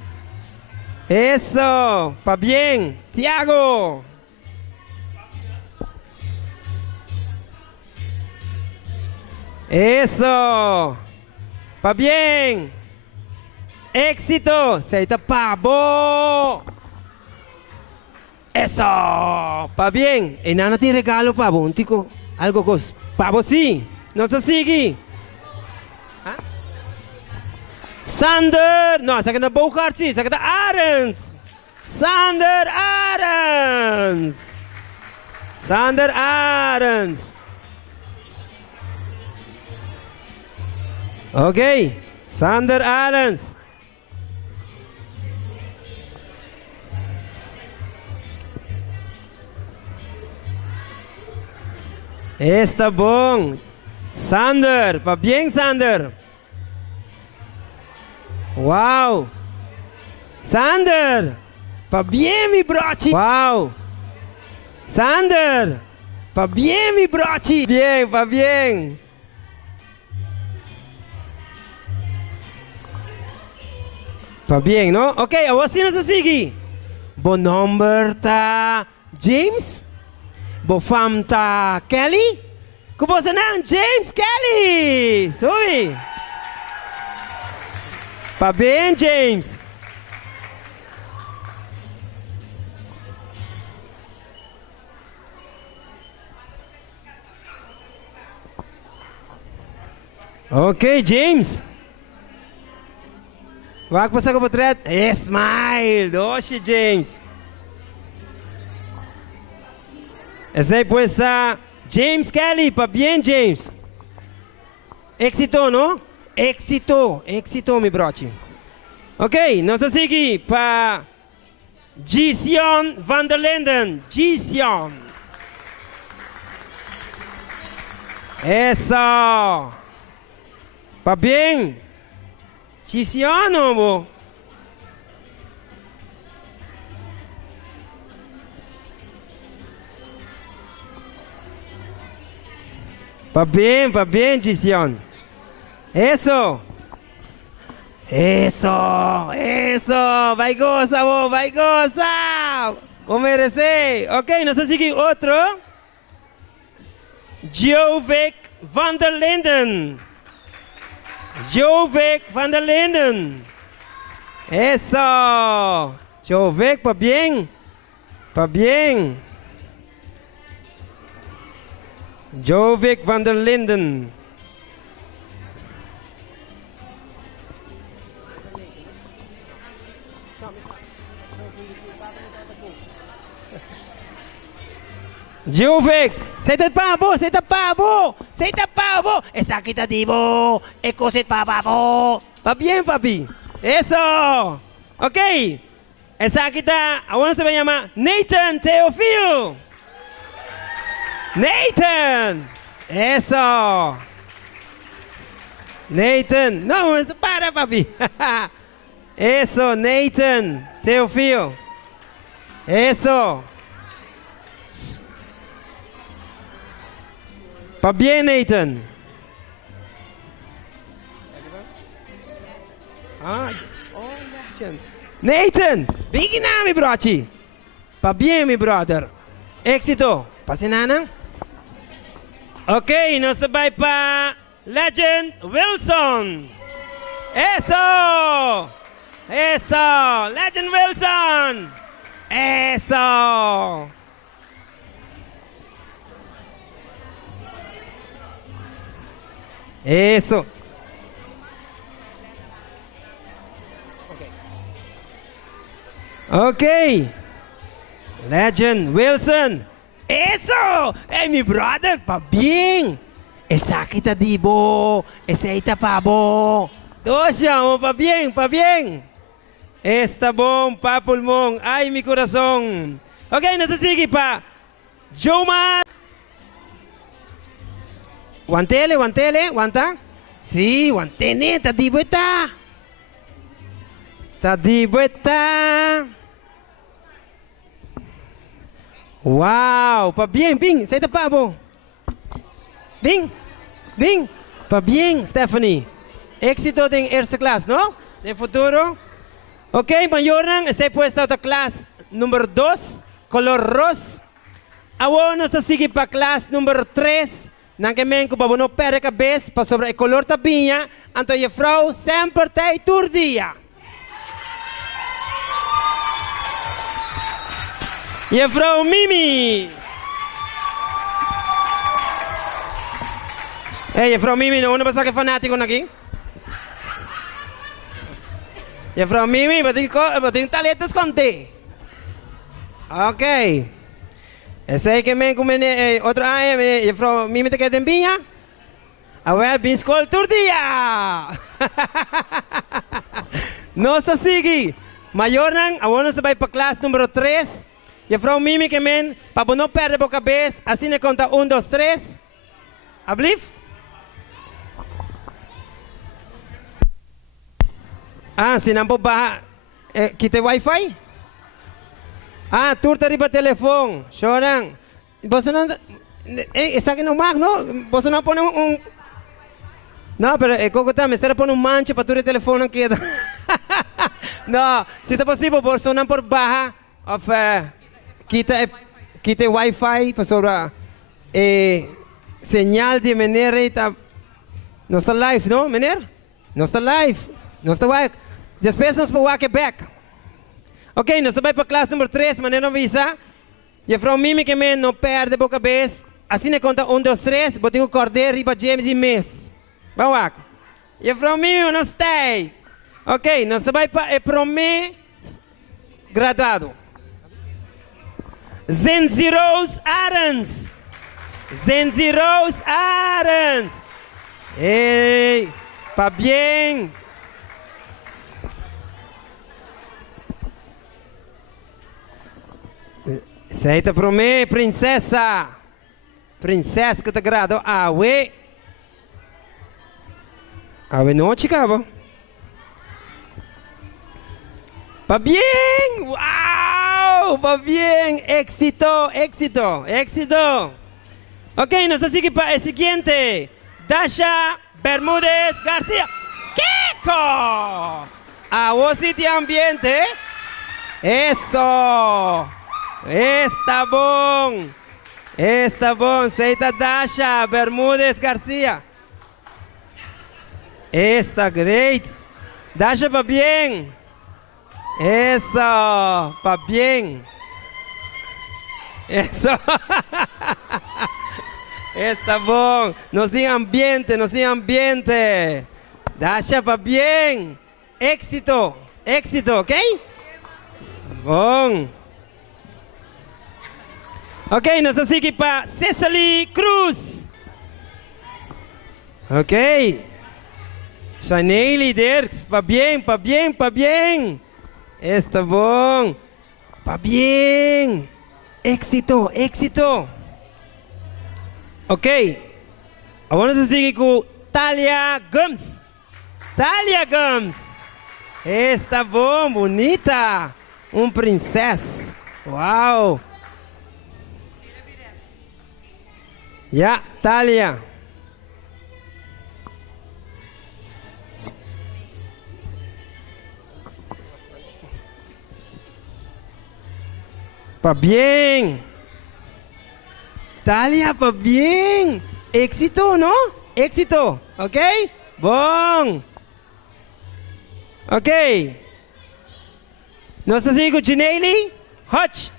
Eso, pa bien. Tiago. Eso. Pa bien. Éxito. Seita pavo. Eso. Pa bien. E nana ti regalo pavo. Un tico. Algo cos. Pavo sì. Non si sighi. Huh? Sander. No, sa que na Bogart sì. Sa que na Arens. Sander Arens. Sander Arens. Ok, Sander Arens. Está bom. Sander, pa bien, Sander. Wow. Sander, pa bien, mi brochi. Wow. Sander, pa bien, mi brochi. Bien, pa bien. Pa bien, no? Ok, agora sim nós seguimos. Bo number tá James. Bo fam tá Kelly. Como você não? James Kelly. Sui. Pa bien, James. Ok, James. Wag pa sa kapatret. Smile. Doce, James. Essa aí puesta James Kelly. Pa bien, James. Éxito, no? Éxito. Éxito, mi broche. Ok, nós seguimos para Gision van der Linden. Gision. Eso. Pa bien. Gision, amor. Pa bien, Gision. Eso. Eso, eso. Vai goza, vos, vai goza. O merece. Ok, nós seguimos outro. Jovik van der Linden. Jovik van der Linden. Eso. Jovik, pa bien. Pa bien. Jovik van der Linden. Jovik, seita pabo, seita pabo, seita pabo. Esa kita dibo, ekosit pabo. Pa bien, papi. Eso. Ok. Esa kita, awan se llama Nathan Teofilo. Nathan. Eso. Nathan. No, para, papi. Eso, Nathan Teofilo. Eso. Pa bien, Nathan. Nathan, biggie na, mi brochi. Pa bien, mi brother. Éxito. Pasinanang. Ok, nós também pa Legend Wilson. Eso. Eso. Legend Wilson. Eso. Eso. Ok. Legend Wilson. Eso. Hey, mi brother, pa bien. Esa kita dibo. Esa ita pabo. Dosia, pa bien, pa bien. Está bom, pa pulmón. Ay, mi corazón. Ok, nasa sige pa. Joma. Guantele, guantele, guanta. Sí, guantene, ta dibueta. Ta dibueta. Wow, pa bien, Bing, sai pa bo. Bing, Bing, pa bien, Stephanie. Éxito din eerste klas, no? De futuro. Ok, mayoran, ese puesto de clase número 2, color rosa. Ahora nos sigue para clase número 3. Nang kemen ko babono pere cabeça para sobre o color tapinha, anto a frau sempre tem turdia. E a frau Mimi. Ei, a frau Mimi, não é para que fanático aqui? E a frau Mimi, bating taletas conte. Ok. Ese que me come otro año, y from Mimi te queda en Viña. A ver, bin school tour día. No se sigue. Mayoran, ahora se va para clase número 3. Y from Mimi que men, para no perder boca vez, así ne conta 1, 2, 3. ¿Ablif? Ah, si nampo ba, quite wifi? Ah, tour tadi pa telefone. Seorang. Bos não essa aqui não mag, não? Bos não põe não, pero coco tá, me estará põe mancha para tu telefone aqui. Não, se tá possível, bos não por baja of kita wifi para sobre señal de maneira tá não está live, não, maneira? Não está live, não está live. Depois nós vamos back. Ok, nós vamos para a classe número 3, maneira visa. E a frau Mimi que me não perde a cabeça. Assim ne conta 1, 2, 3, botinho cordeiro e para gem de mês. Bawak. E from mim não stay. Ok, nós vai para from me graduado. Zenziros Arens. Zenziros Arens. Ei, pa bien. Seita para mim, princesa. Princesa que te grado. Awe. Awe não chegava. Pa bien. Wow, pa bien. Éxito, éxito, éxito. Ok, nos sigue para el siguiente. Dasha Bermúdez García. Kiko. A vos sitio ambiente. Eso. Está bom. Está bom. Seita Dasha Bermúdez García. Está great. Dasha pa bien. Eso. Pa bien. Eso. Está bom. Nos di ambiente, nos di ambiente. Dasha pa bien. Éxito. Éxito, ok? Bom. Ok, nos sigue para Cecily Cruz. Ok. Chaneli Dirks, pa bien, pa bien, pa bien. Está bom. Pa bien. Éxito, éxito. Ok. Agora nos sigue com Talia Gums. Talia Gums. Está bom, bonita. Princesa. Uau. Ya, Talia. Pa bien. Talia, pa bien. Éxito, ¿no? Éxito. ¿Ok? Bom. Ok. Nos sigue com Chineli Hodge.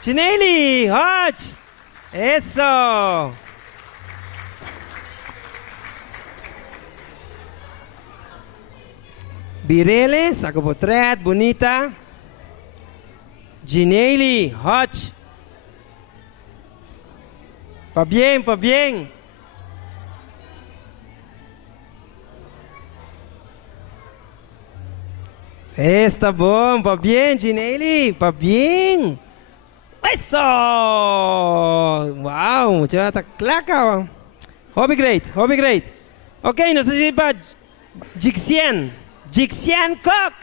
Chineli Hodge. Eso. Birele, saco potret, bonita. Gineli Hodge. Pa bien, pa bien. Está bom, pa bien, Gineli, pa bien. Eso! Wow, já tá claca. Hobby great, hobby great. Ok, nos sigue para Jixian. Jixian Cook.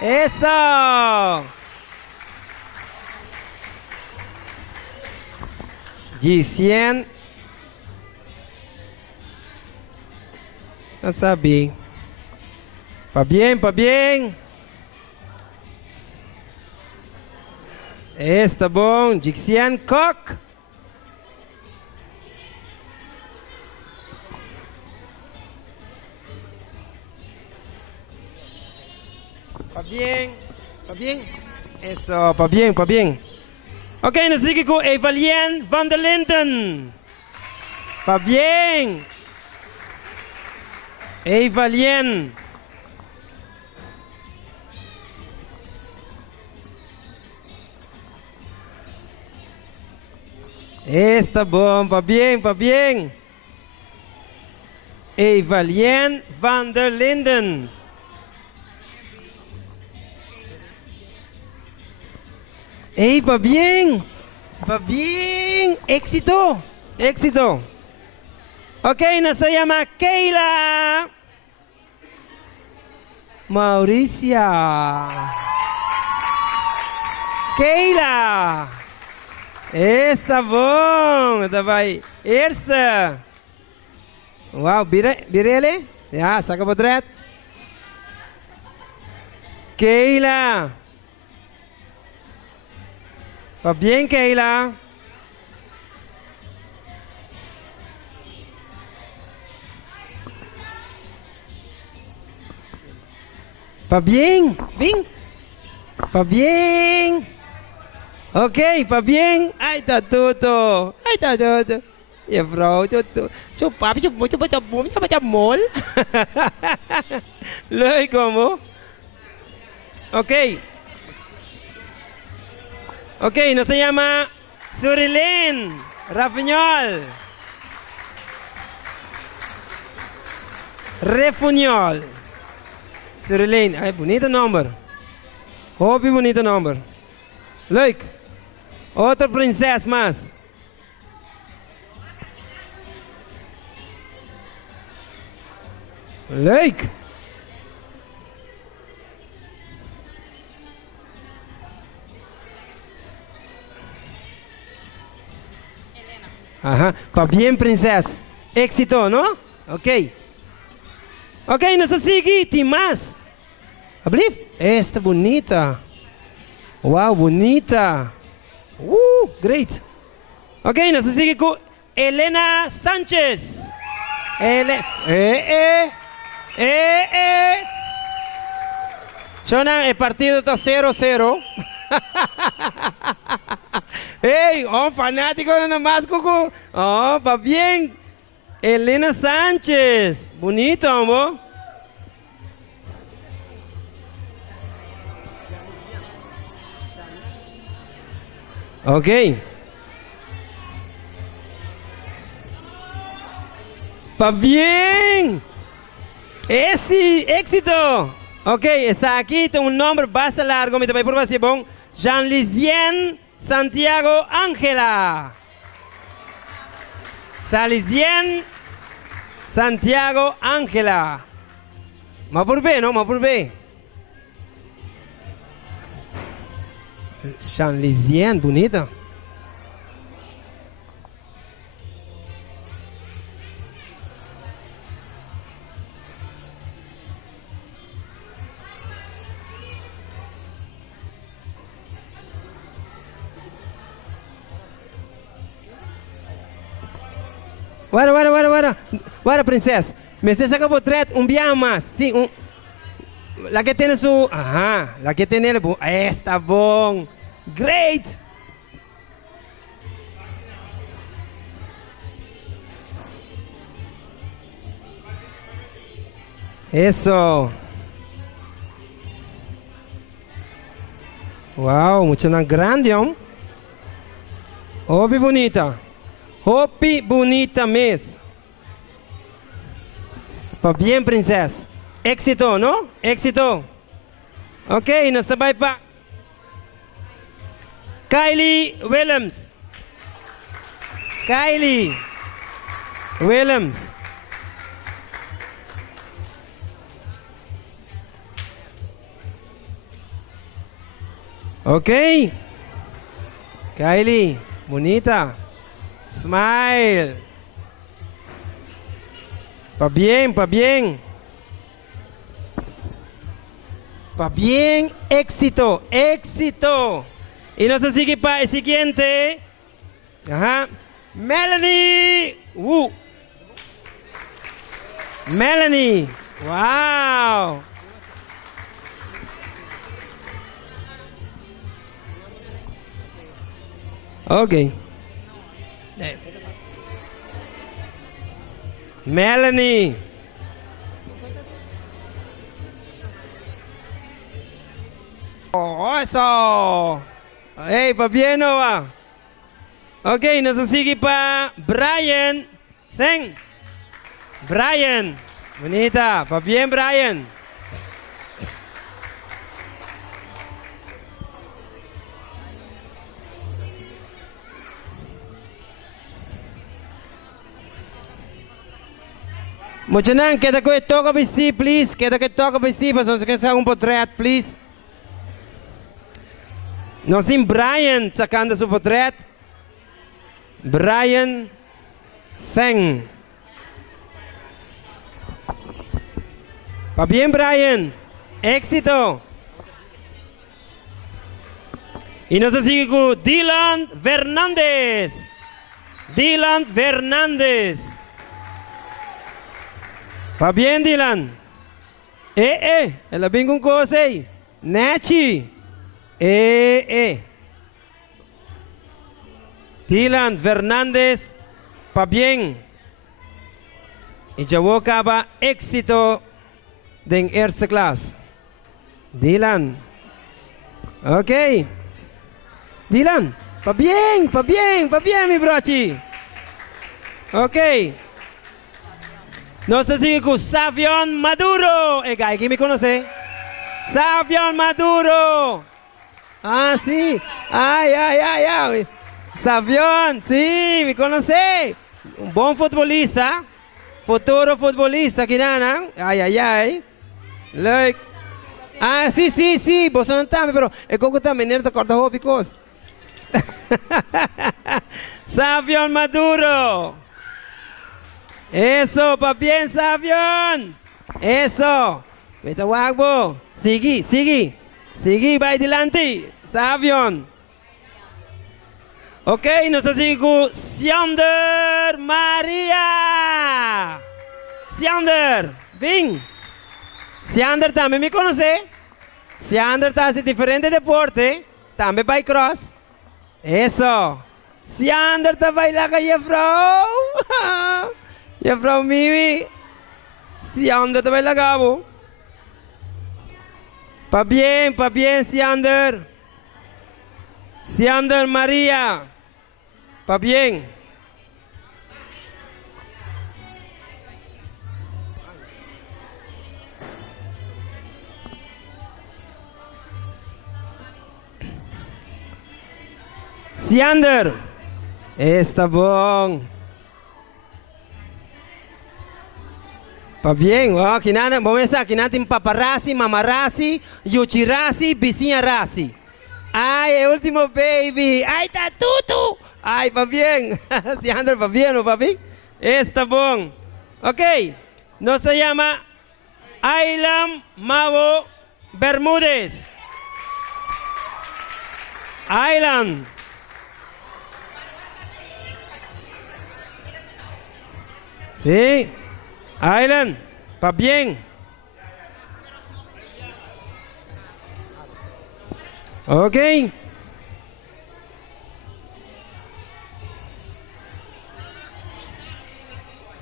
Eso! Jixian. Não sabe. Pa bien, pa bien. Está bom, Jixian Cook. Pa bien, pa bien. Eso, pa bien, pa bien. Ok, nos sigue con Evalien van der Linden. Pa bien. Evalien. Está bom, pa bien, pa bien. Evalien van der Linden. Hey, pa bien. Pa bien. Éxito. Éxito. Ok, nos se llama Keila. Mauricia. Keila. Está bom, tá vai. Eerste. Wauw, Birele? Ja, saca potret. Keila. Va bien, Keila. Va bien, bien. Va bien. Ok, pa bien. Ahí está todo. Ahí está todo. Ja, vrouw. Zo, papi, je moet je mol. Leuk, hoor. Oké. Oké, nos se llama Surilén Rafuñol. Refuñol. Surilén, ay, bonito nombre. Hobby, bonito nombre. Leuk. Otra princesa más. Leuk. Ajá, pa bien, princesa. Éxito, ¿no? Ok. Ok, nos sigue, tem mais. Abriu? Esta bonita. Wow, bonita. Great. Ok, nos sigue com Elena Sánchez. Shonan, el partido está 0-0. Hey, fanático de Namasco. Oh, va bien. Elena Sánchez. Bonito, amor. Ok. Va bien. Esse éxito. Ok, está aquí, tem nombre bastante largo. Me te voy por favor. Jean-Lisien Santiago Ángela. Jean-Lisien Santiago Ángela. Más por B, ¿no? Más por B. Jean-Lisien, bonita. Guarda, princesa. Me se saca portrait un día más. Sí, la que tiene su... Ajá, la que tiene... Está bon. Great. Eso. Wow, mucho más grande, ¿no? Hobby bonita. Hobby bonita mesmo. Pa bien, princesa. Éxito, ¿no? Éxito. Ok, nos vai para Kylie Williams. Kylie Williams. Ok. Kylie, bonita. Smile. Pa bien, pa bien. Pa bien, éxito, éxito. Y nos sigue para el siguiente. Ajá. Melanie. Melanie. Wow. Ok. Melanie. Oh, eso. Hey, pa bien, ¿no va? Ok, nos sigue para Brian Seng. Brian. Bonita, pa bien, Brian. Mucho nang, queda que toca vestir, please. Queda que toca vestir, pues nos queda un portrait, please. Nós temos Brian sacando seu portrait. Brian Seng. Va bien, Brian. Éxito. Y nos sigue con Dylan Fernández. Dylan Fernández. Va bien, Dylan. Ela vem com coisa aí. Net. Dylan Fernández, Pa bien. Y yo acaba éxito de eerste clase. Dylan. Ok. Dylan. Pa bien, mi brochi. Ok. No sé si con Savion Maduro. ¿Quién me conoce? Savion Maduro. Ah, sí. Ay. Savion, sí, me conoce. Un buen futbolista. Futuro futbolista, Kinana. Ay. Like. Ah, sí. Vos no estás, pero es como también te cortas picos. Savion Maduro. Eso, pa bien, Savion. Eso. Vete wagbo. Sigue, va adelante. Savion. Ok, nos sigue Siander María. Siander, ven. Siander también me conoce. Siander está haciendo diferentes deportes. También va cross. Eso. Siander está bailando con Jeffrey. Jeffrey Mimi. Siander está bailando. Pa bien, Siander. Siander María. Pa bien. Siander. Está bom. Pa bien, aqui nada, vamos pensar, aqui nada tem paparazzi, mamarrazzi, yuchirrazzi, vizinha razzi. Ai, é o último baby. Ai, tá tudo. Ai, pa bien. Siander, pa bien, ¿no, papi? Está bom. Ok, nos se llama Ailam Mavo Bermúdez. Ailam. Sí, Ailan, pa bien. Ok.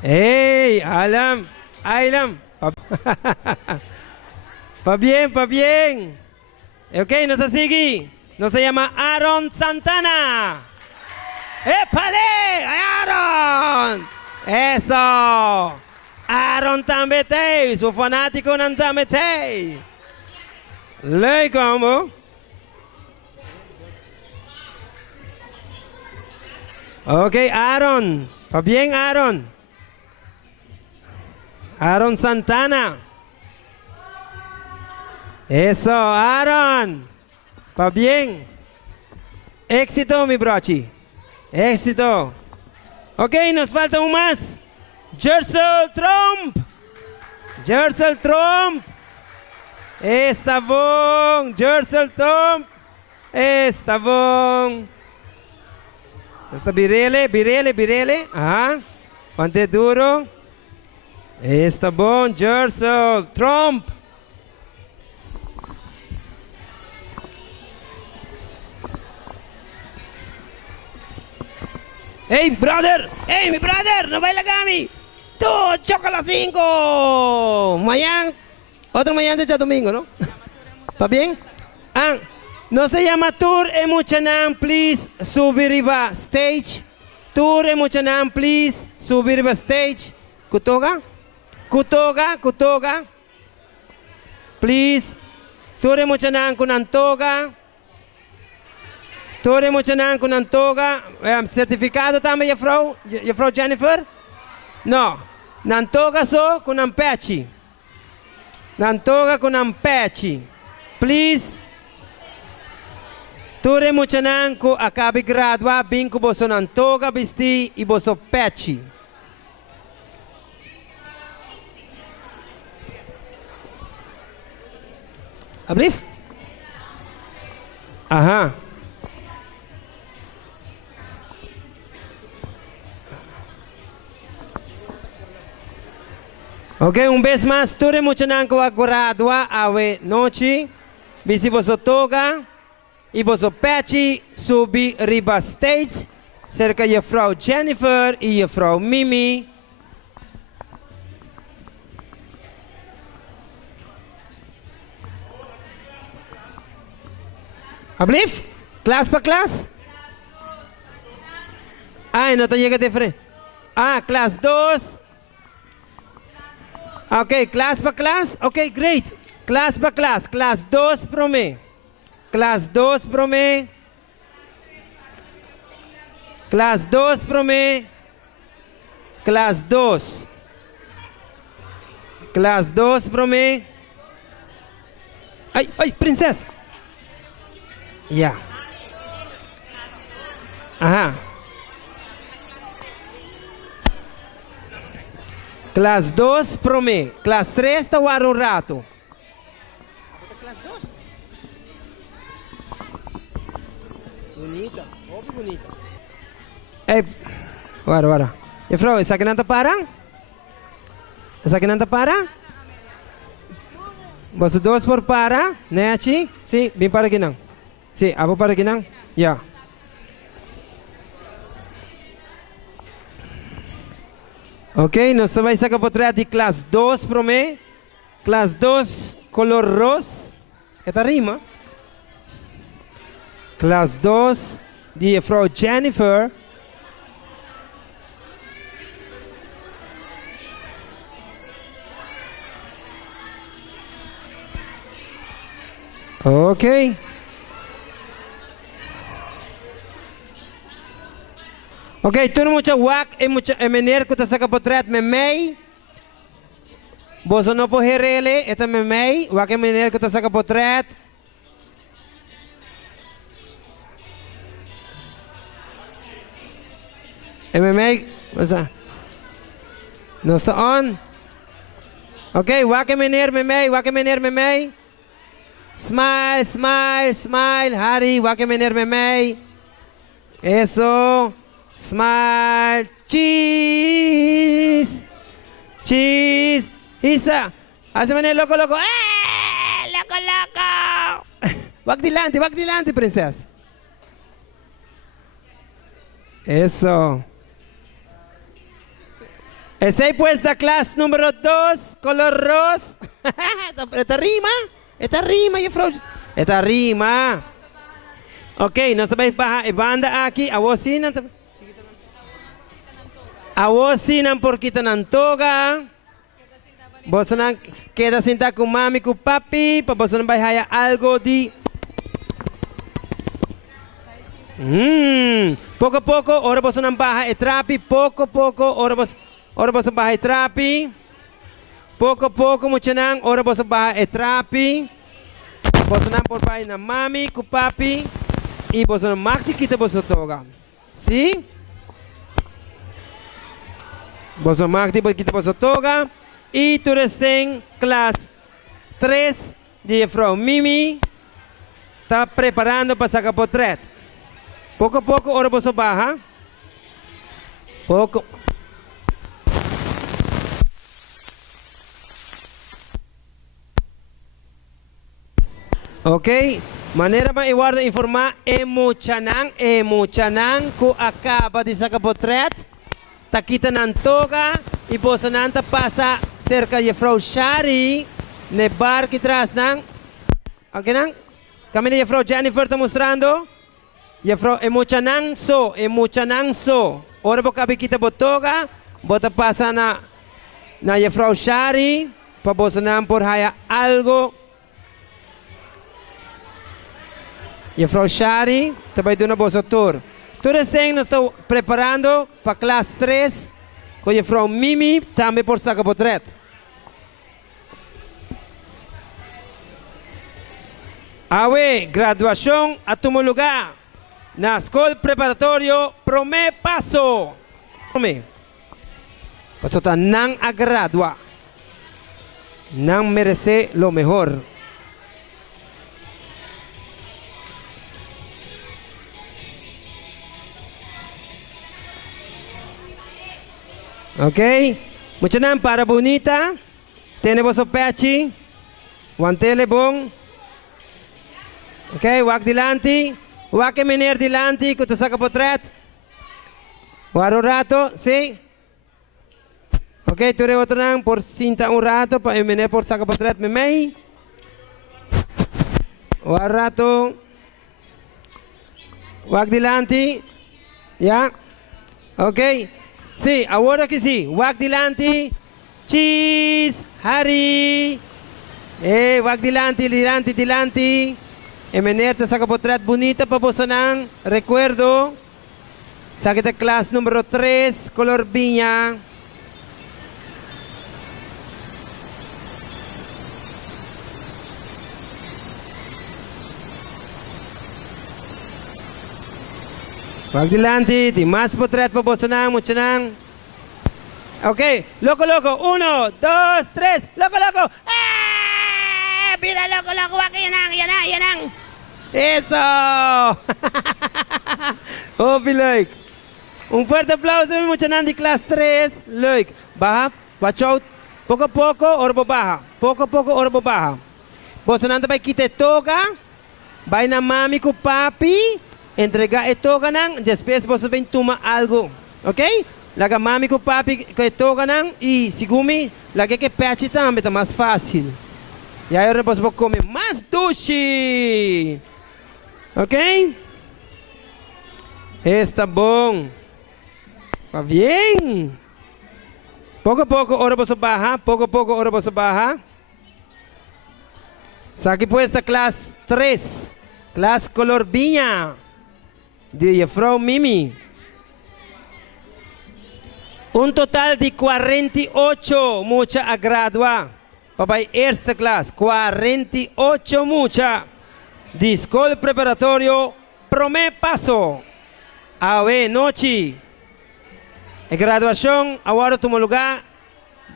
Hey, Ailan. Pa bien. Ok, nos sigue. Nos se llama Aaron Santana. ¡Épale! ¡Aaron! Eso. Aaron também tem. Sou fanático, não também tem. Lei como? Ok, Aaron. Pa bien, Aaron. Aaron Santana. Eso, Aaron. Pa bien. Éxito, mi brochi. Éxito. Ok, nos falta un más. Jersel Trump. Está bom. Jersel Trump. Está bom. Está birele. Ajá. Ponte duro. Está bom, Jersel Trump. Hey, brother! Hey, mi brother! No baila Gami! Tú, Chocolate 5! Mañana, otro mañana de domingo, ¿no? ¿Está bien? Ah, no se llama Tour Emuchanan, please, subir riba stage. Tour Emuchanan, please, subir riba stage. Kutoga? Please. Tour Emuchanan con Antoga. Tore Mochanan com Nantoga, certificado também, Jeffrey Jennifer? Não, Nantoga só com Ampechi. Nantoga com Ampechi. Please. Tore Mochanan com acabe graduar, bem com você Nantoga, vesti e você Pechi. Abrir? Aham. Ok, un vez más, ture mucho nanko aguradua awe noche, visi boso toga, y boso pechi subi riba stage, cerca juffrouw Jennifer y juffrouw Mimi. Alsjeblieft, klas per klas. Ah, no te llega de frente. Ah, clase 2. Ok, clase per klas. Ok, great. Clase per klas. Clase 2 pro me. Clase 2 pro me. Clase 2 pro me. Clase 2. Clase 2 pro me. Ay, ay, princesa. Ya. Ajá. Classe 2 pro me. Classe 3 está um rato. Classe 2. Bonita. Óbvio bonita. Ei, ora. E Frau, essa aqui não está para? Essa aqui não está para? Você dois por para? Né, Achi? Sim, vem para aqui não. Sim, abo para aqui não? Já. Ok, nós vamos sacar para de classe 2 para mim. Classe 2, color rosa. Esta rima. Classe 2 de Frau Jennifer. Ok. Ok, tu mucha wak e mucha emener que te saca potret me mei. Vos no poder ele, esta me mei, wak emener que te saca potret. MMA, no está on. Ok, wak emener me mei. Smile, smile, smile, Harry, wak emener me mei. Eso. Smile, cheese, cheese, Isa, hace manera loco, loco, loco, loco. Wag dilante, princesa. Eso. Esa pues la clase número 2, color rosa. Esta rima, esta rima. Ok, nós vamos bajar banda aqui, a vocina. A vocina por kita ng toga. Boso nang queda sinta com mami, com papi, para boso nang bahaya algo de. Pouco a pouco, ora boso nang baha e trapi, pouco a pouco, ora boso baha e trapi. Pouco a pouco, muito nang, ora boso baha e trapi. Boso nang por pai na mami, com papi. E boso nang makti kita boso toga. Sim? Boso makti kita boso toga. E tu recém classe 3 de Frau Mimi está preparando para sacar portrait. Pouco a pouco, ora boso baha. Pouco. Ok, maneira para guarda informar emuchanan ku acaba de sacar portrait. Tá kita nan toga e boso nanta passa cerca de Frau Shari ne bar que traz nang. Ok nang? Kami ni Frau Jennifer está mostrando. E Frau emuchanan so. Ora bo kabi kita botoga, bota passa na Frau Shari para boso nan por haya algo. E Frau Shari também deu na boa tour. Tudo assim, nós estamos preparando para a classe 3 com a Frau Mimi também por sacar portrait. Awe, graduação a tu lugar na escola preparatório Prome Passo. Prome. Passo tá não a graduar. Não merece lo mejor. Ok, mucho nada para bonita. Tenemos o pechi. Guantele bom. Ok, wak dilante. Wak menir dilante que te saca portrait. Guarda un rato, ¿sí? Ok, tú eres otro nang por cinta un rato para venir por saca potret me mei. Guarda rato. Wag dilante. Ya. Ok. Sí, ahora que sí. Wag dilante. Cheese. Hari. Wag dilante, dilante, dilante. Emenerte saca potret bonita para posonan. Recuerdo. Saca clase número 3, color viña. Wag dilante, di mas potret pa bosanang, muchanang. Okay, loco, loco. 1, 2, 3. Loco, loco. Mira, loco, loco. Wag yanang, yanang, yanang. Eso. Oh, Piloik. Un fuerte aplauso, muchanang de clase 3. Loik. Baja, watch out. Poco a poco, orbo baja. Poco a poco, orbo baja. Bosanang tapay kita toga. Vai na mami com papi. Entregar ito ka nang, después você vem tomar algo, ok? Laga mami com papi que ito ka nang, e sigumi, lagi que pete também, tá mais fácil. E aí você vai comer mais doce, ok? Está bom. Tá bem? Pouco a pouco, ora você baja, pouco a pouco, ora você baja. Aqui pues esta classe 3, classe color viña. De Frau Mimi. Un total de 48 mucha a graduar. Para esta clase, 48 mucha. De escola preparatorio, primer paso. A ver, noche. En graduación, ahora tomo lugar.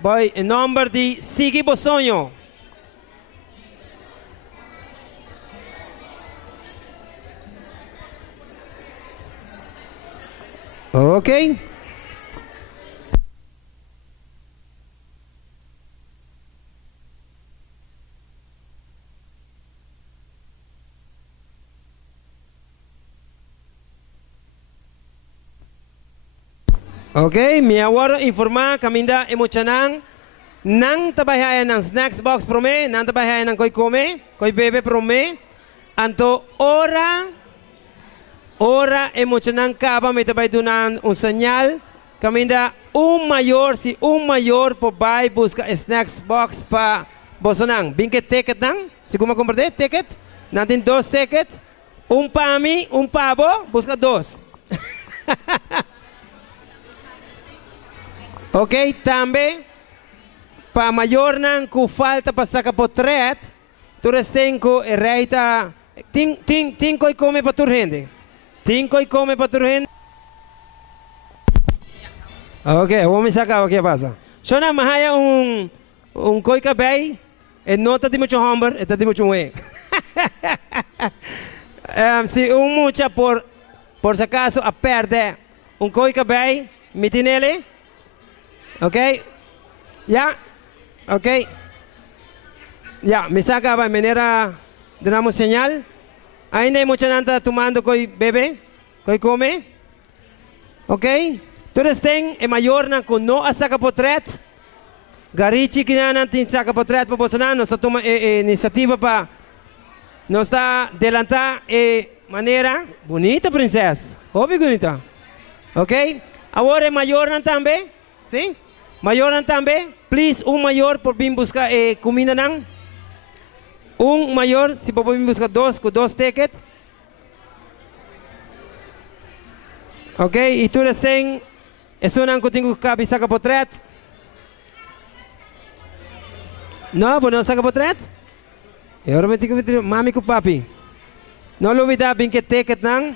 Voy en nombre de Sigue Bosonho. Ok. Ok, mi award informa kaminda emochanang nang tabahayan ng snacks box prome, nang tabahayan ng koi come, koi bebe prome, anto ora emocionan caba me tabay dunan un señal caminda mayor si mayor po bay busca snacks box pa bosonang binke ticket nang si kuma comprende ticket natin 2 tickets pami pavo busca 2 ok tambe pa mayor nang ku falta pa saka potret tu restenko reita ting koi come pa turhende. 5 y come para tu gente. Ok, vamos a sacar o que pasa. Yo nada más hay un koi cabay, nota de mucho hambre, está de mucho hue. Si mucha por si acaso a perder un koi cabay, mitinele. Ok, ya, ok, ya, me saca de manera, damos señal. Ainda hay mucha nanta tomando koi bebe, koi come. Ok? Todos ten e mayor na ko no asaka potret. Garichi kinanan tin saka potret pa bosanan nos toma iniciativa pa nos está adelantar manera bonita princesa. Obvio bonita. Ok? Agora é mayor nan tambe, sim? Mayor nan tambe. Please mayor por bim buscar comida nang. Mayor, si podemos buscar 2 con 2 tickets. Ok, y tú recién, es una que tengo que sacar potret. No, pues no saca potret. Y ahora me tengo que mami con papi. No lo olvides bien que ticket nang.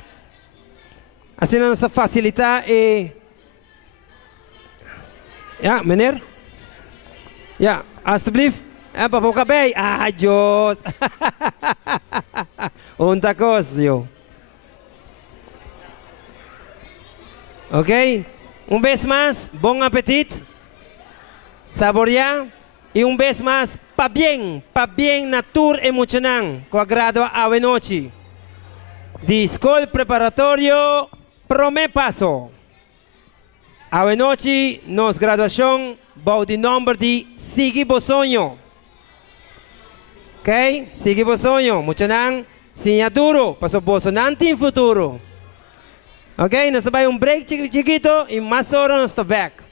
Así nos facilita. Ya, meneer. Ja, alsjeblieft. En papoka bij. Ah, Dios. Un tacocio. Ok. Un vez más, buen apetito. Saborear. Y un vez más, pa bien natur emocional. Con agrado a noche. De escola preparatorio, primer paso. A noite, nos graduação, vou de nome de Sigue Bosonho. Ok? Sigue Bosonho. Muito nang, sinaduro, para Bosonante em futuro. Ok? Nós vai break chiquito e mais hora nós estamos back.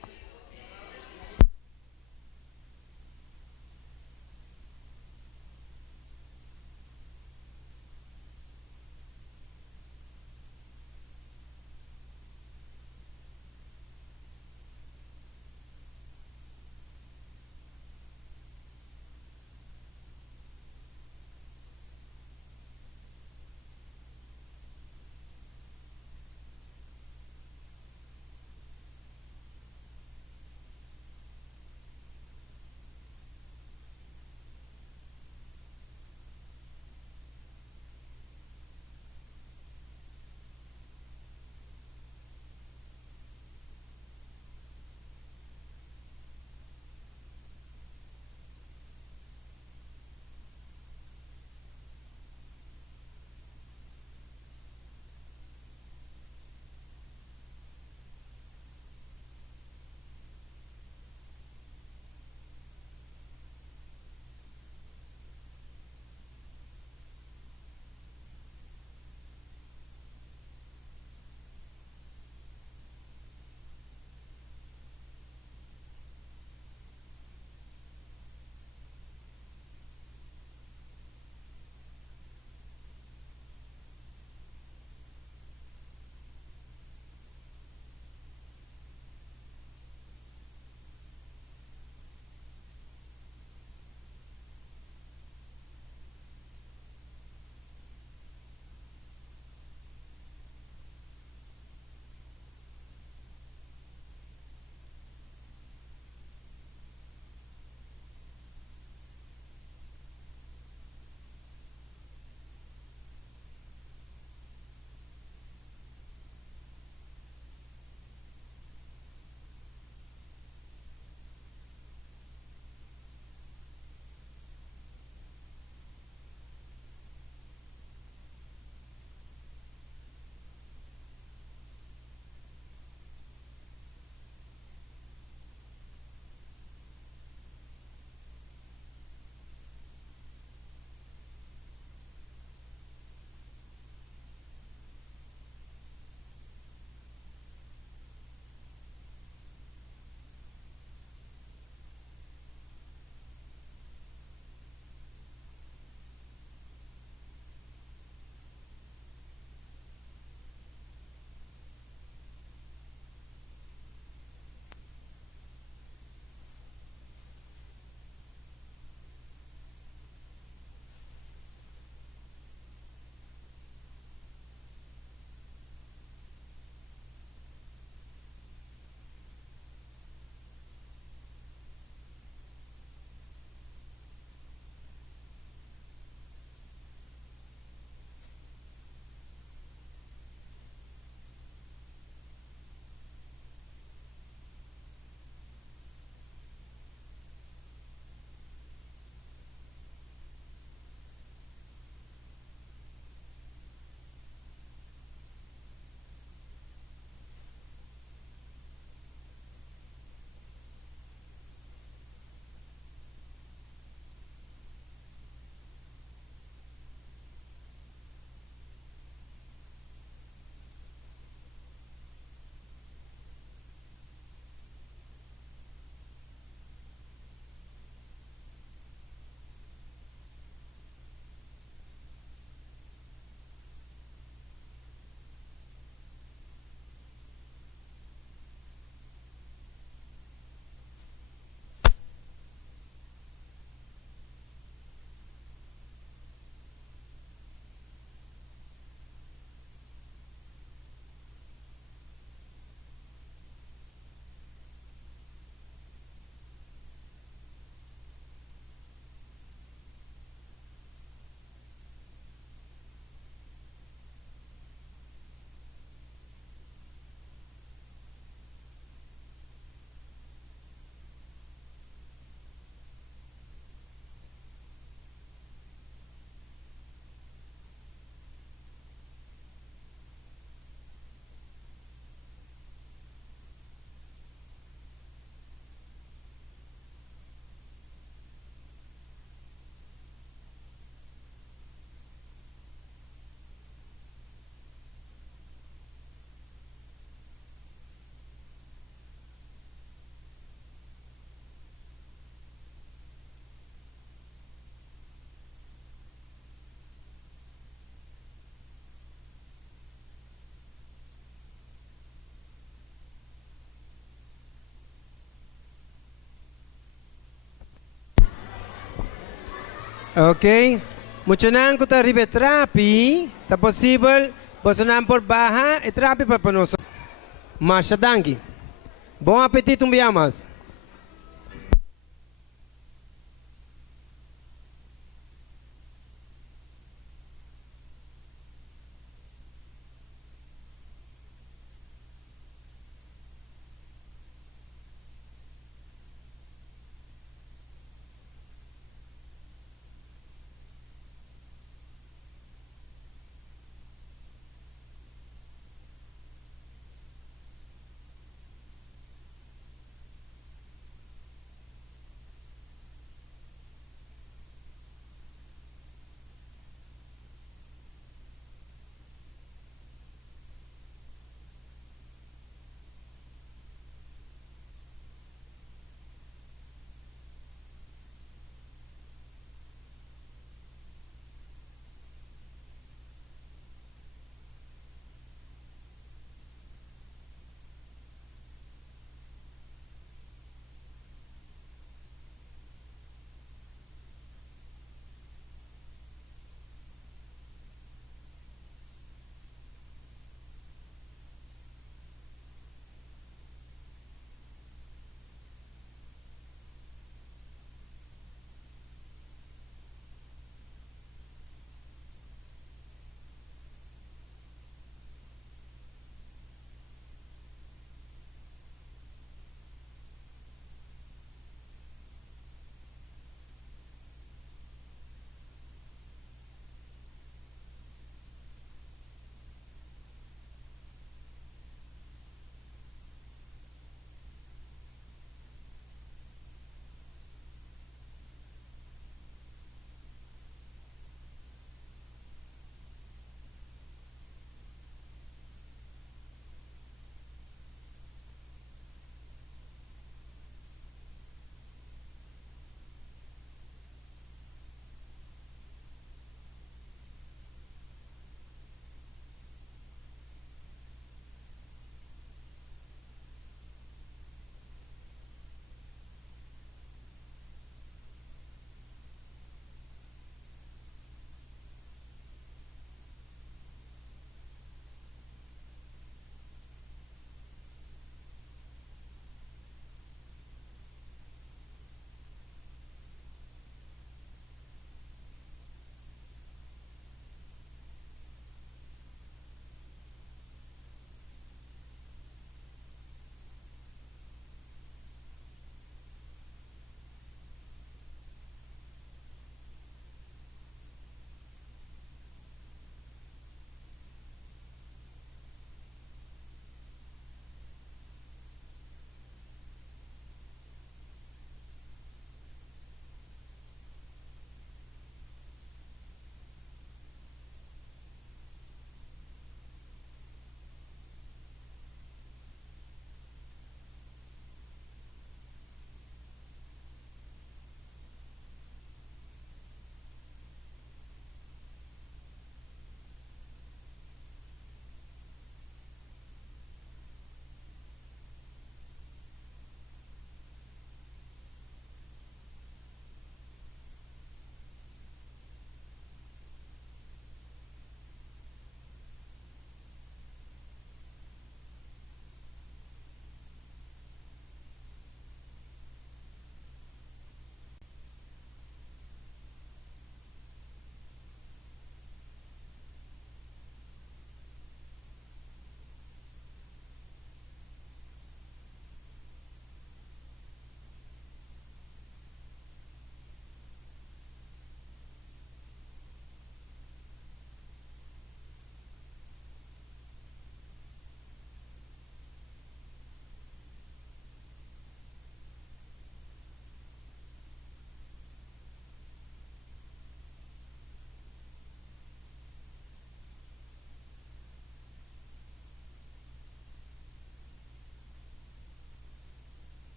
Ok. Mucho nang ko ta ribe trapi, ta possible, posso nan por baja e trapi para panoso. Masha danki. Bom apetite, umbiamas.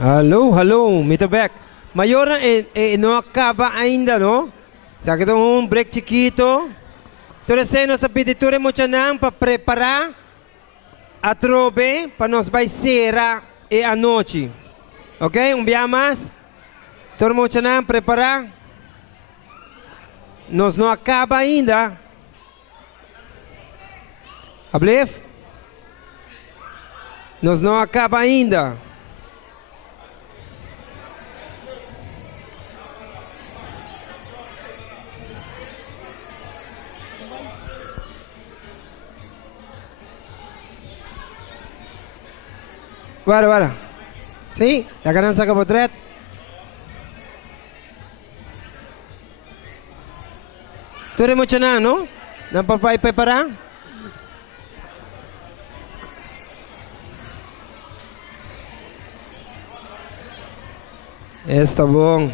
Hello, Mr. Beck. Mayor na, não acaba ainda, no? Sa que break chiquito. Entonces, nós peditura mo para preparar a trobe para nós vai ser a noite. Ok? Dia mais. Todo mo preparar. Nós não acaba ainda. Ablef? Nós não acaba ainda. Para. Sí, la gananza que potret. Tú eres mucho nada, ¿no? ¿No papá y preparar? Está bom.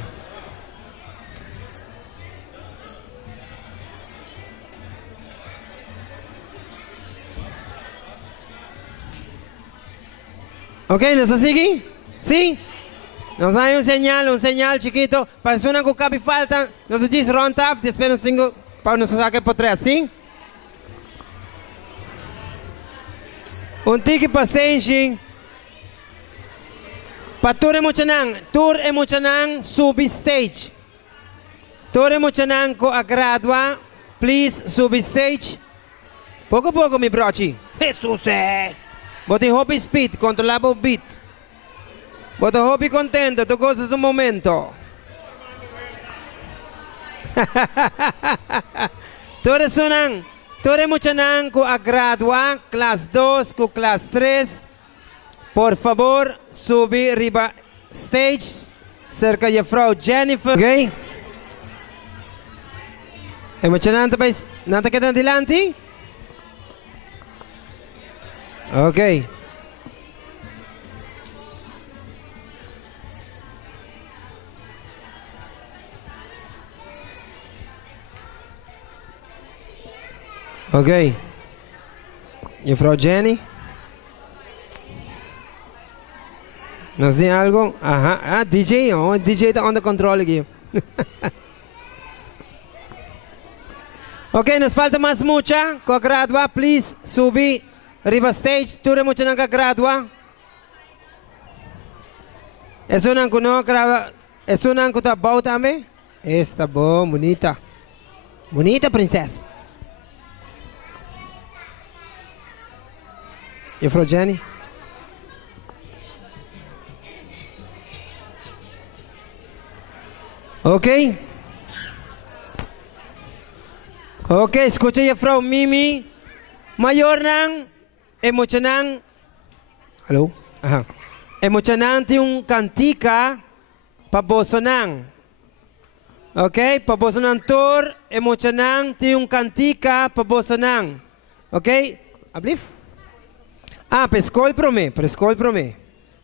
Ok, ¿nos sigue? ¿Sí? Nos hay un señal chiquito. Para una que falta, nos dice round up, después nos tengo para nos sacar por tres, ¿sí? Un tiki paciente. Para tour emocionang, subi stage. Tour emocionang ko agradwa, please subi stage. Poco a poco, mi brochi. Jesus, Boti hobby speed, controlable beat. Boti hobby contento, tu cosa su momento. Tore emocionang ko agradwa, class 2 ko class 3. Por favor, subir arriba stage cerca de Frau Jennifer. Ok? Emocionante, pues, ¿nada queda adelante? Ok. Ok. ¿Y Frau Jenny? ¿Nos dice algo? Ajá. DJ, DJ está under control aquí. Ok, nos falta más mucha. Co-gradua, please, subir arriba stage. ¿Tú eres mucha que gradua? ¿Es una que no graba? ¿Es una que está bau también? Está bom, bonita. Bonita, princesa. ¿Y Frau Jenny? Ok. Ok, escucha ya Frau Mimi. Mayor nang emocionang. Hello? Aha. Emocionang ti yung kantika pabosonang. Ok, pabosonang tour. Emocionang ti yung kantika pabosonang. Ok? Ablif? Pescol prome.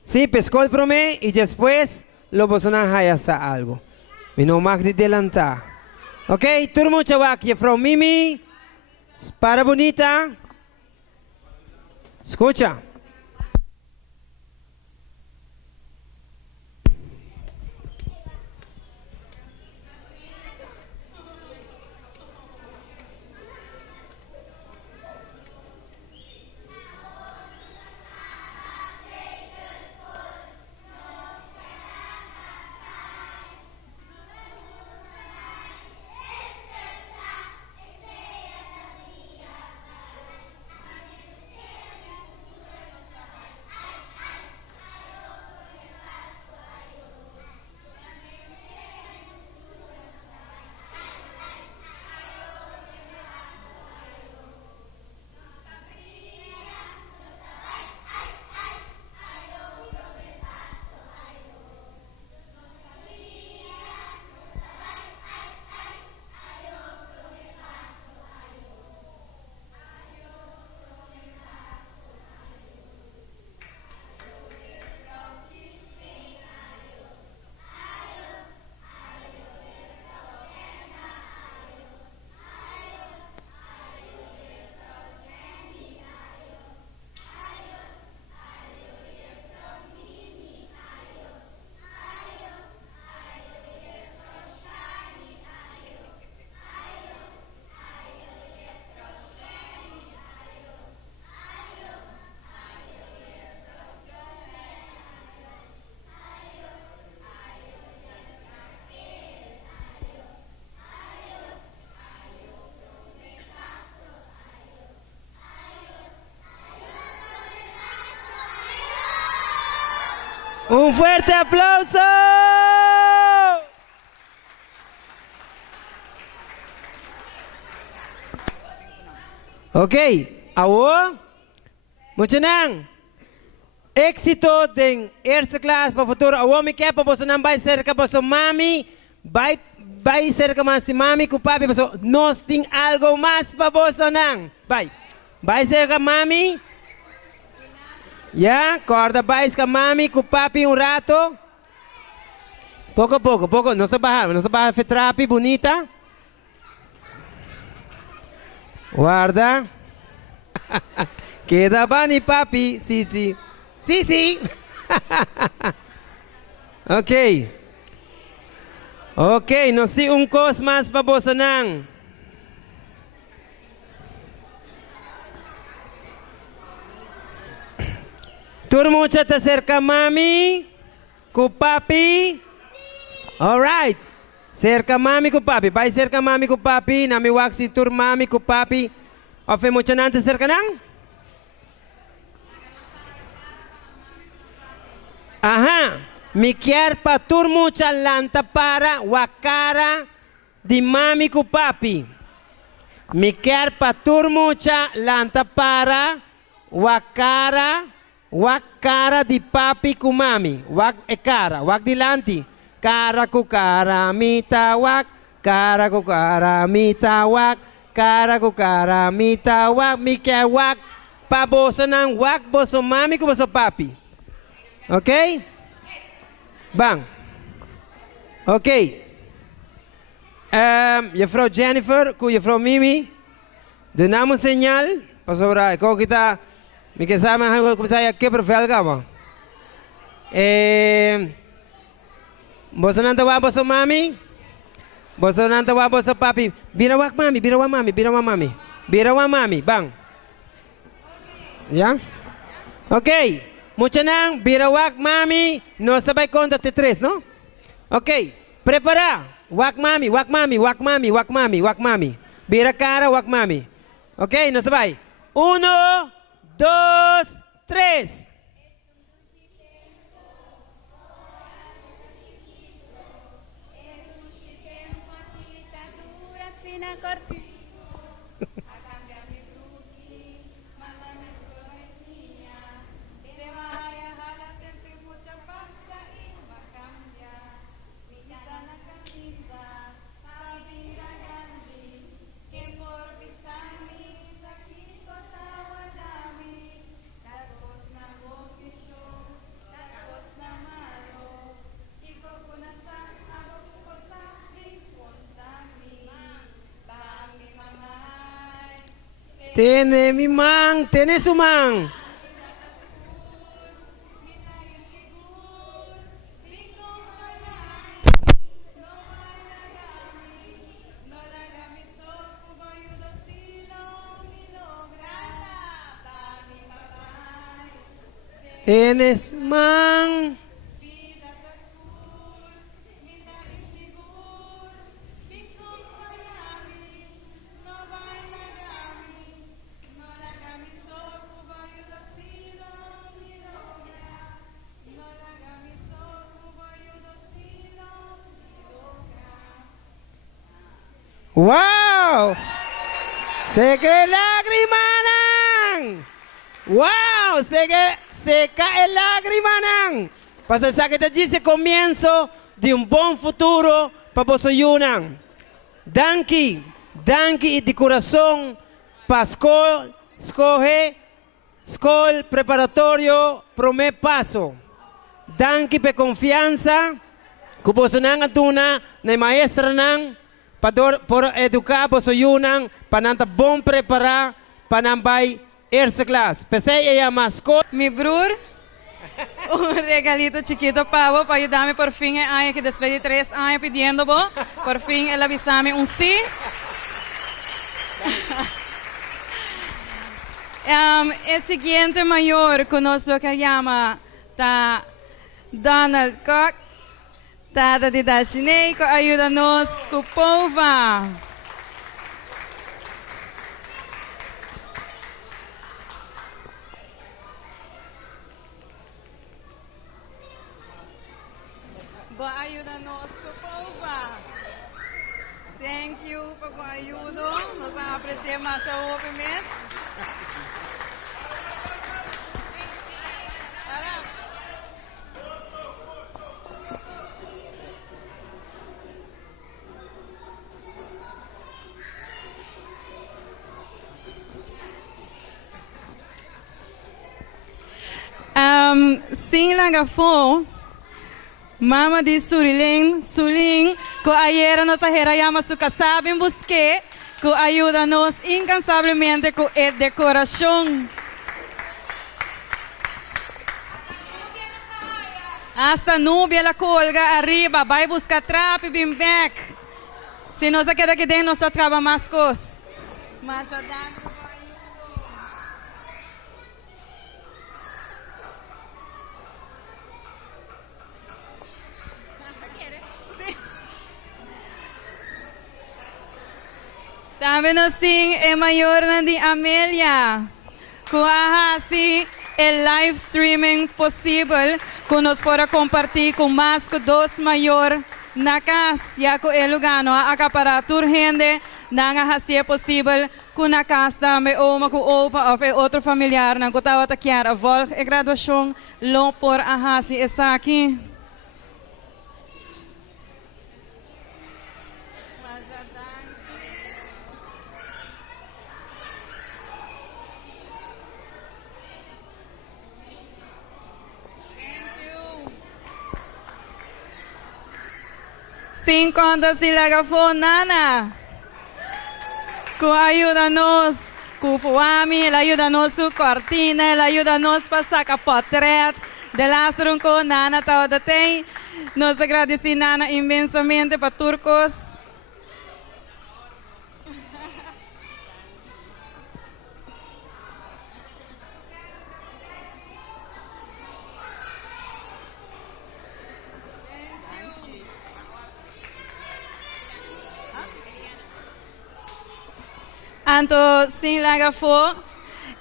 Sí, pescol prome y después lo bosonang hayasa algo. Minomak di delanta. Ok, turmo chawak ya Frau Mimi. Para bonita. Escucha. Un fuerte aplauso. Ok, ahora, mucho nang. Éxito de esta clase para futuro. Ahora me queda para vos não vai cerca para sua mami, vai cerca mais si mami com papi, para nós tem algo mais para vos não. Vai cerca mami. Ya, corda vais com mami com papi rato. Pouco a pouco, não está barra fetrapi bonita. Guarda. Queda bani papi, sí. Ok, nós temos coisa mais para você não. Turmo está cerca mami, com papi. Alright. Cerca mami com papi. Vai cerca mami com papi. Na mi waxi tur mami com papi. Ofe mucho nante cerca não? Aha. Mi quer pa tur mucha lanta para wakara di mami com papi. Mi quer pa tur mucha lanta para wakara di papi com mami. Wak e cara. Wak di lanti. Cara ku cara mitawak, cara ku cara mitawak, cara ku cara mitawak, mi quer wak, pa boso ng wak, boso mami ku boso papi. Ok? Bang. Ok. Juffrouw Jennifer, ku juffrouw Mimi, de naam senyal, pasobra, ko kita, mi kasama hangul ko saya kepervel ka ba? Boso nanta wa boso mami? Boso nanta wa boso papi? Birawak mami, Birawa mami, bang. Ya? Ok. Mucho nang, birawak mami, no sabay conta de tres, no? Ok. Prepara. Wak mami. Bira cara, wak mami. Ok, no sabay. 1, 2, 3. Tiene su mang. Tienes man. Wow! Seca lágrimas. Wow! Seca lágrimas. Para que te dice comienzo de un buen futuro para vosotros. Danke de corazón, Pascual, escola preparatorio, primer paso. Danke por confianza, que vosotros atuna, na maestra nang, por educar vosotros, para nanta bom preparar, para nambai esta clase. Pensei ella mascota. Mi bror, un regalito chiquito pavo para ayudarme por fin el año que después de 3 años pidiendo, por fin él avisame un sí. El siguiente mayor conoce lo que llama Donald Koch, Tada de Dashinei, que ayuda-nos com o povo. Ayúdanos, Popova. Thank you por tu ayuda. Nos apreciamos más a mes. Sin lagafo, mama de Suling, que ayer nos aherayamos su casa en busque, que ayuda-nos incansablemente com a decoração. Hasta nubia la colga arriba, vai buscar trap e bem back. Se nós quer aqui dentro, nós só trabalhamos mais coisas. Mas já dá. Também nós temos a maior de Amélia, que assim é live streaming possível, que nós podemos compartilhar com mais que 2 maiores na casa, já que é lugar não acaparar toda gente, não é possível que na casa também uma com opa ou outro familiar, não que está a querer a volta e graduação, não por assim essa aqui. Sin contas si lagafo nana. Que ajuda-nos com fome, ela ajuda-nos com cortina, ela ajuda-nos para sacar portrait. De lá com nana toda tem. Nós agradecemos nana imensamente para turcos. Anto sin lagafo,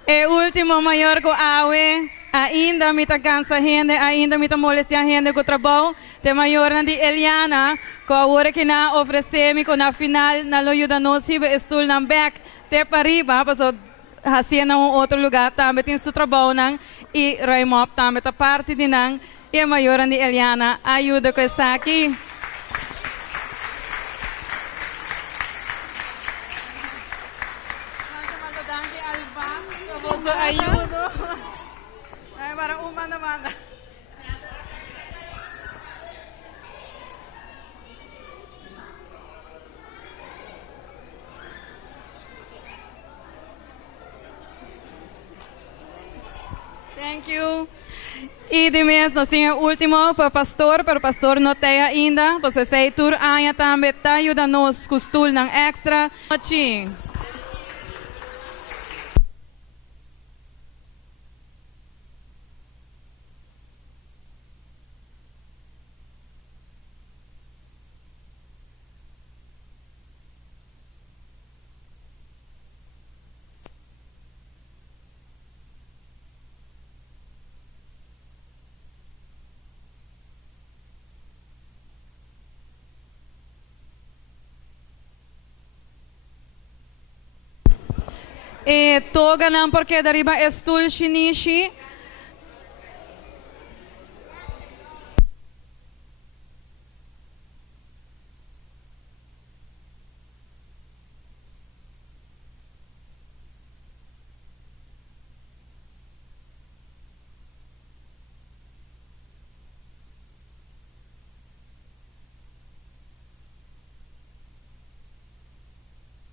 e último maior que awe, ainda me cansa gente, ainda me molestia gente com o trabalho, te maior de Eliana, que agora que na oferece-me que na final na ajuda nos hiba estul na back, te pariba, paso assim na outro lugar, também tem seu trabalho nang, e Raimop também tá parte de nang, e a maior de Eliana, ajuda com essa aqui. Ayudo. Ay, para uma naman. Thank you. E de mesmo, assim, o último para o pastor não tem ainda, você sei, tur aia também tá ajudando-nos com o ng extra. E toga não porque dariba estul shinishi,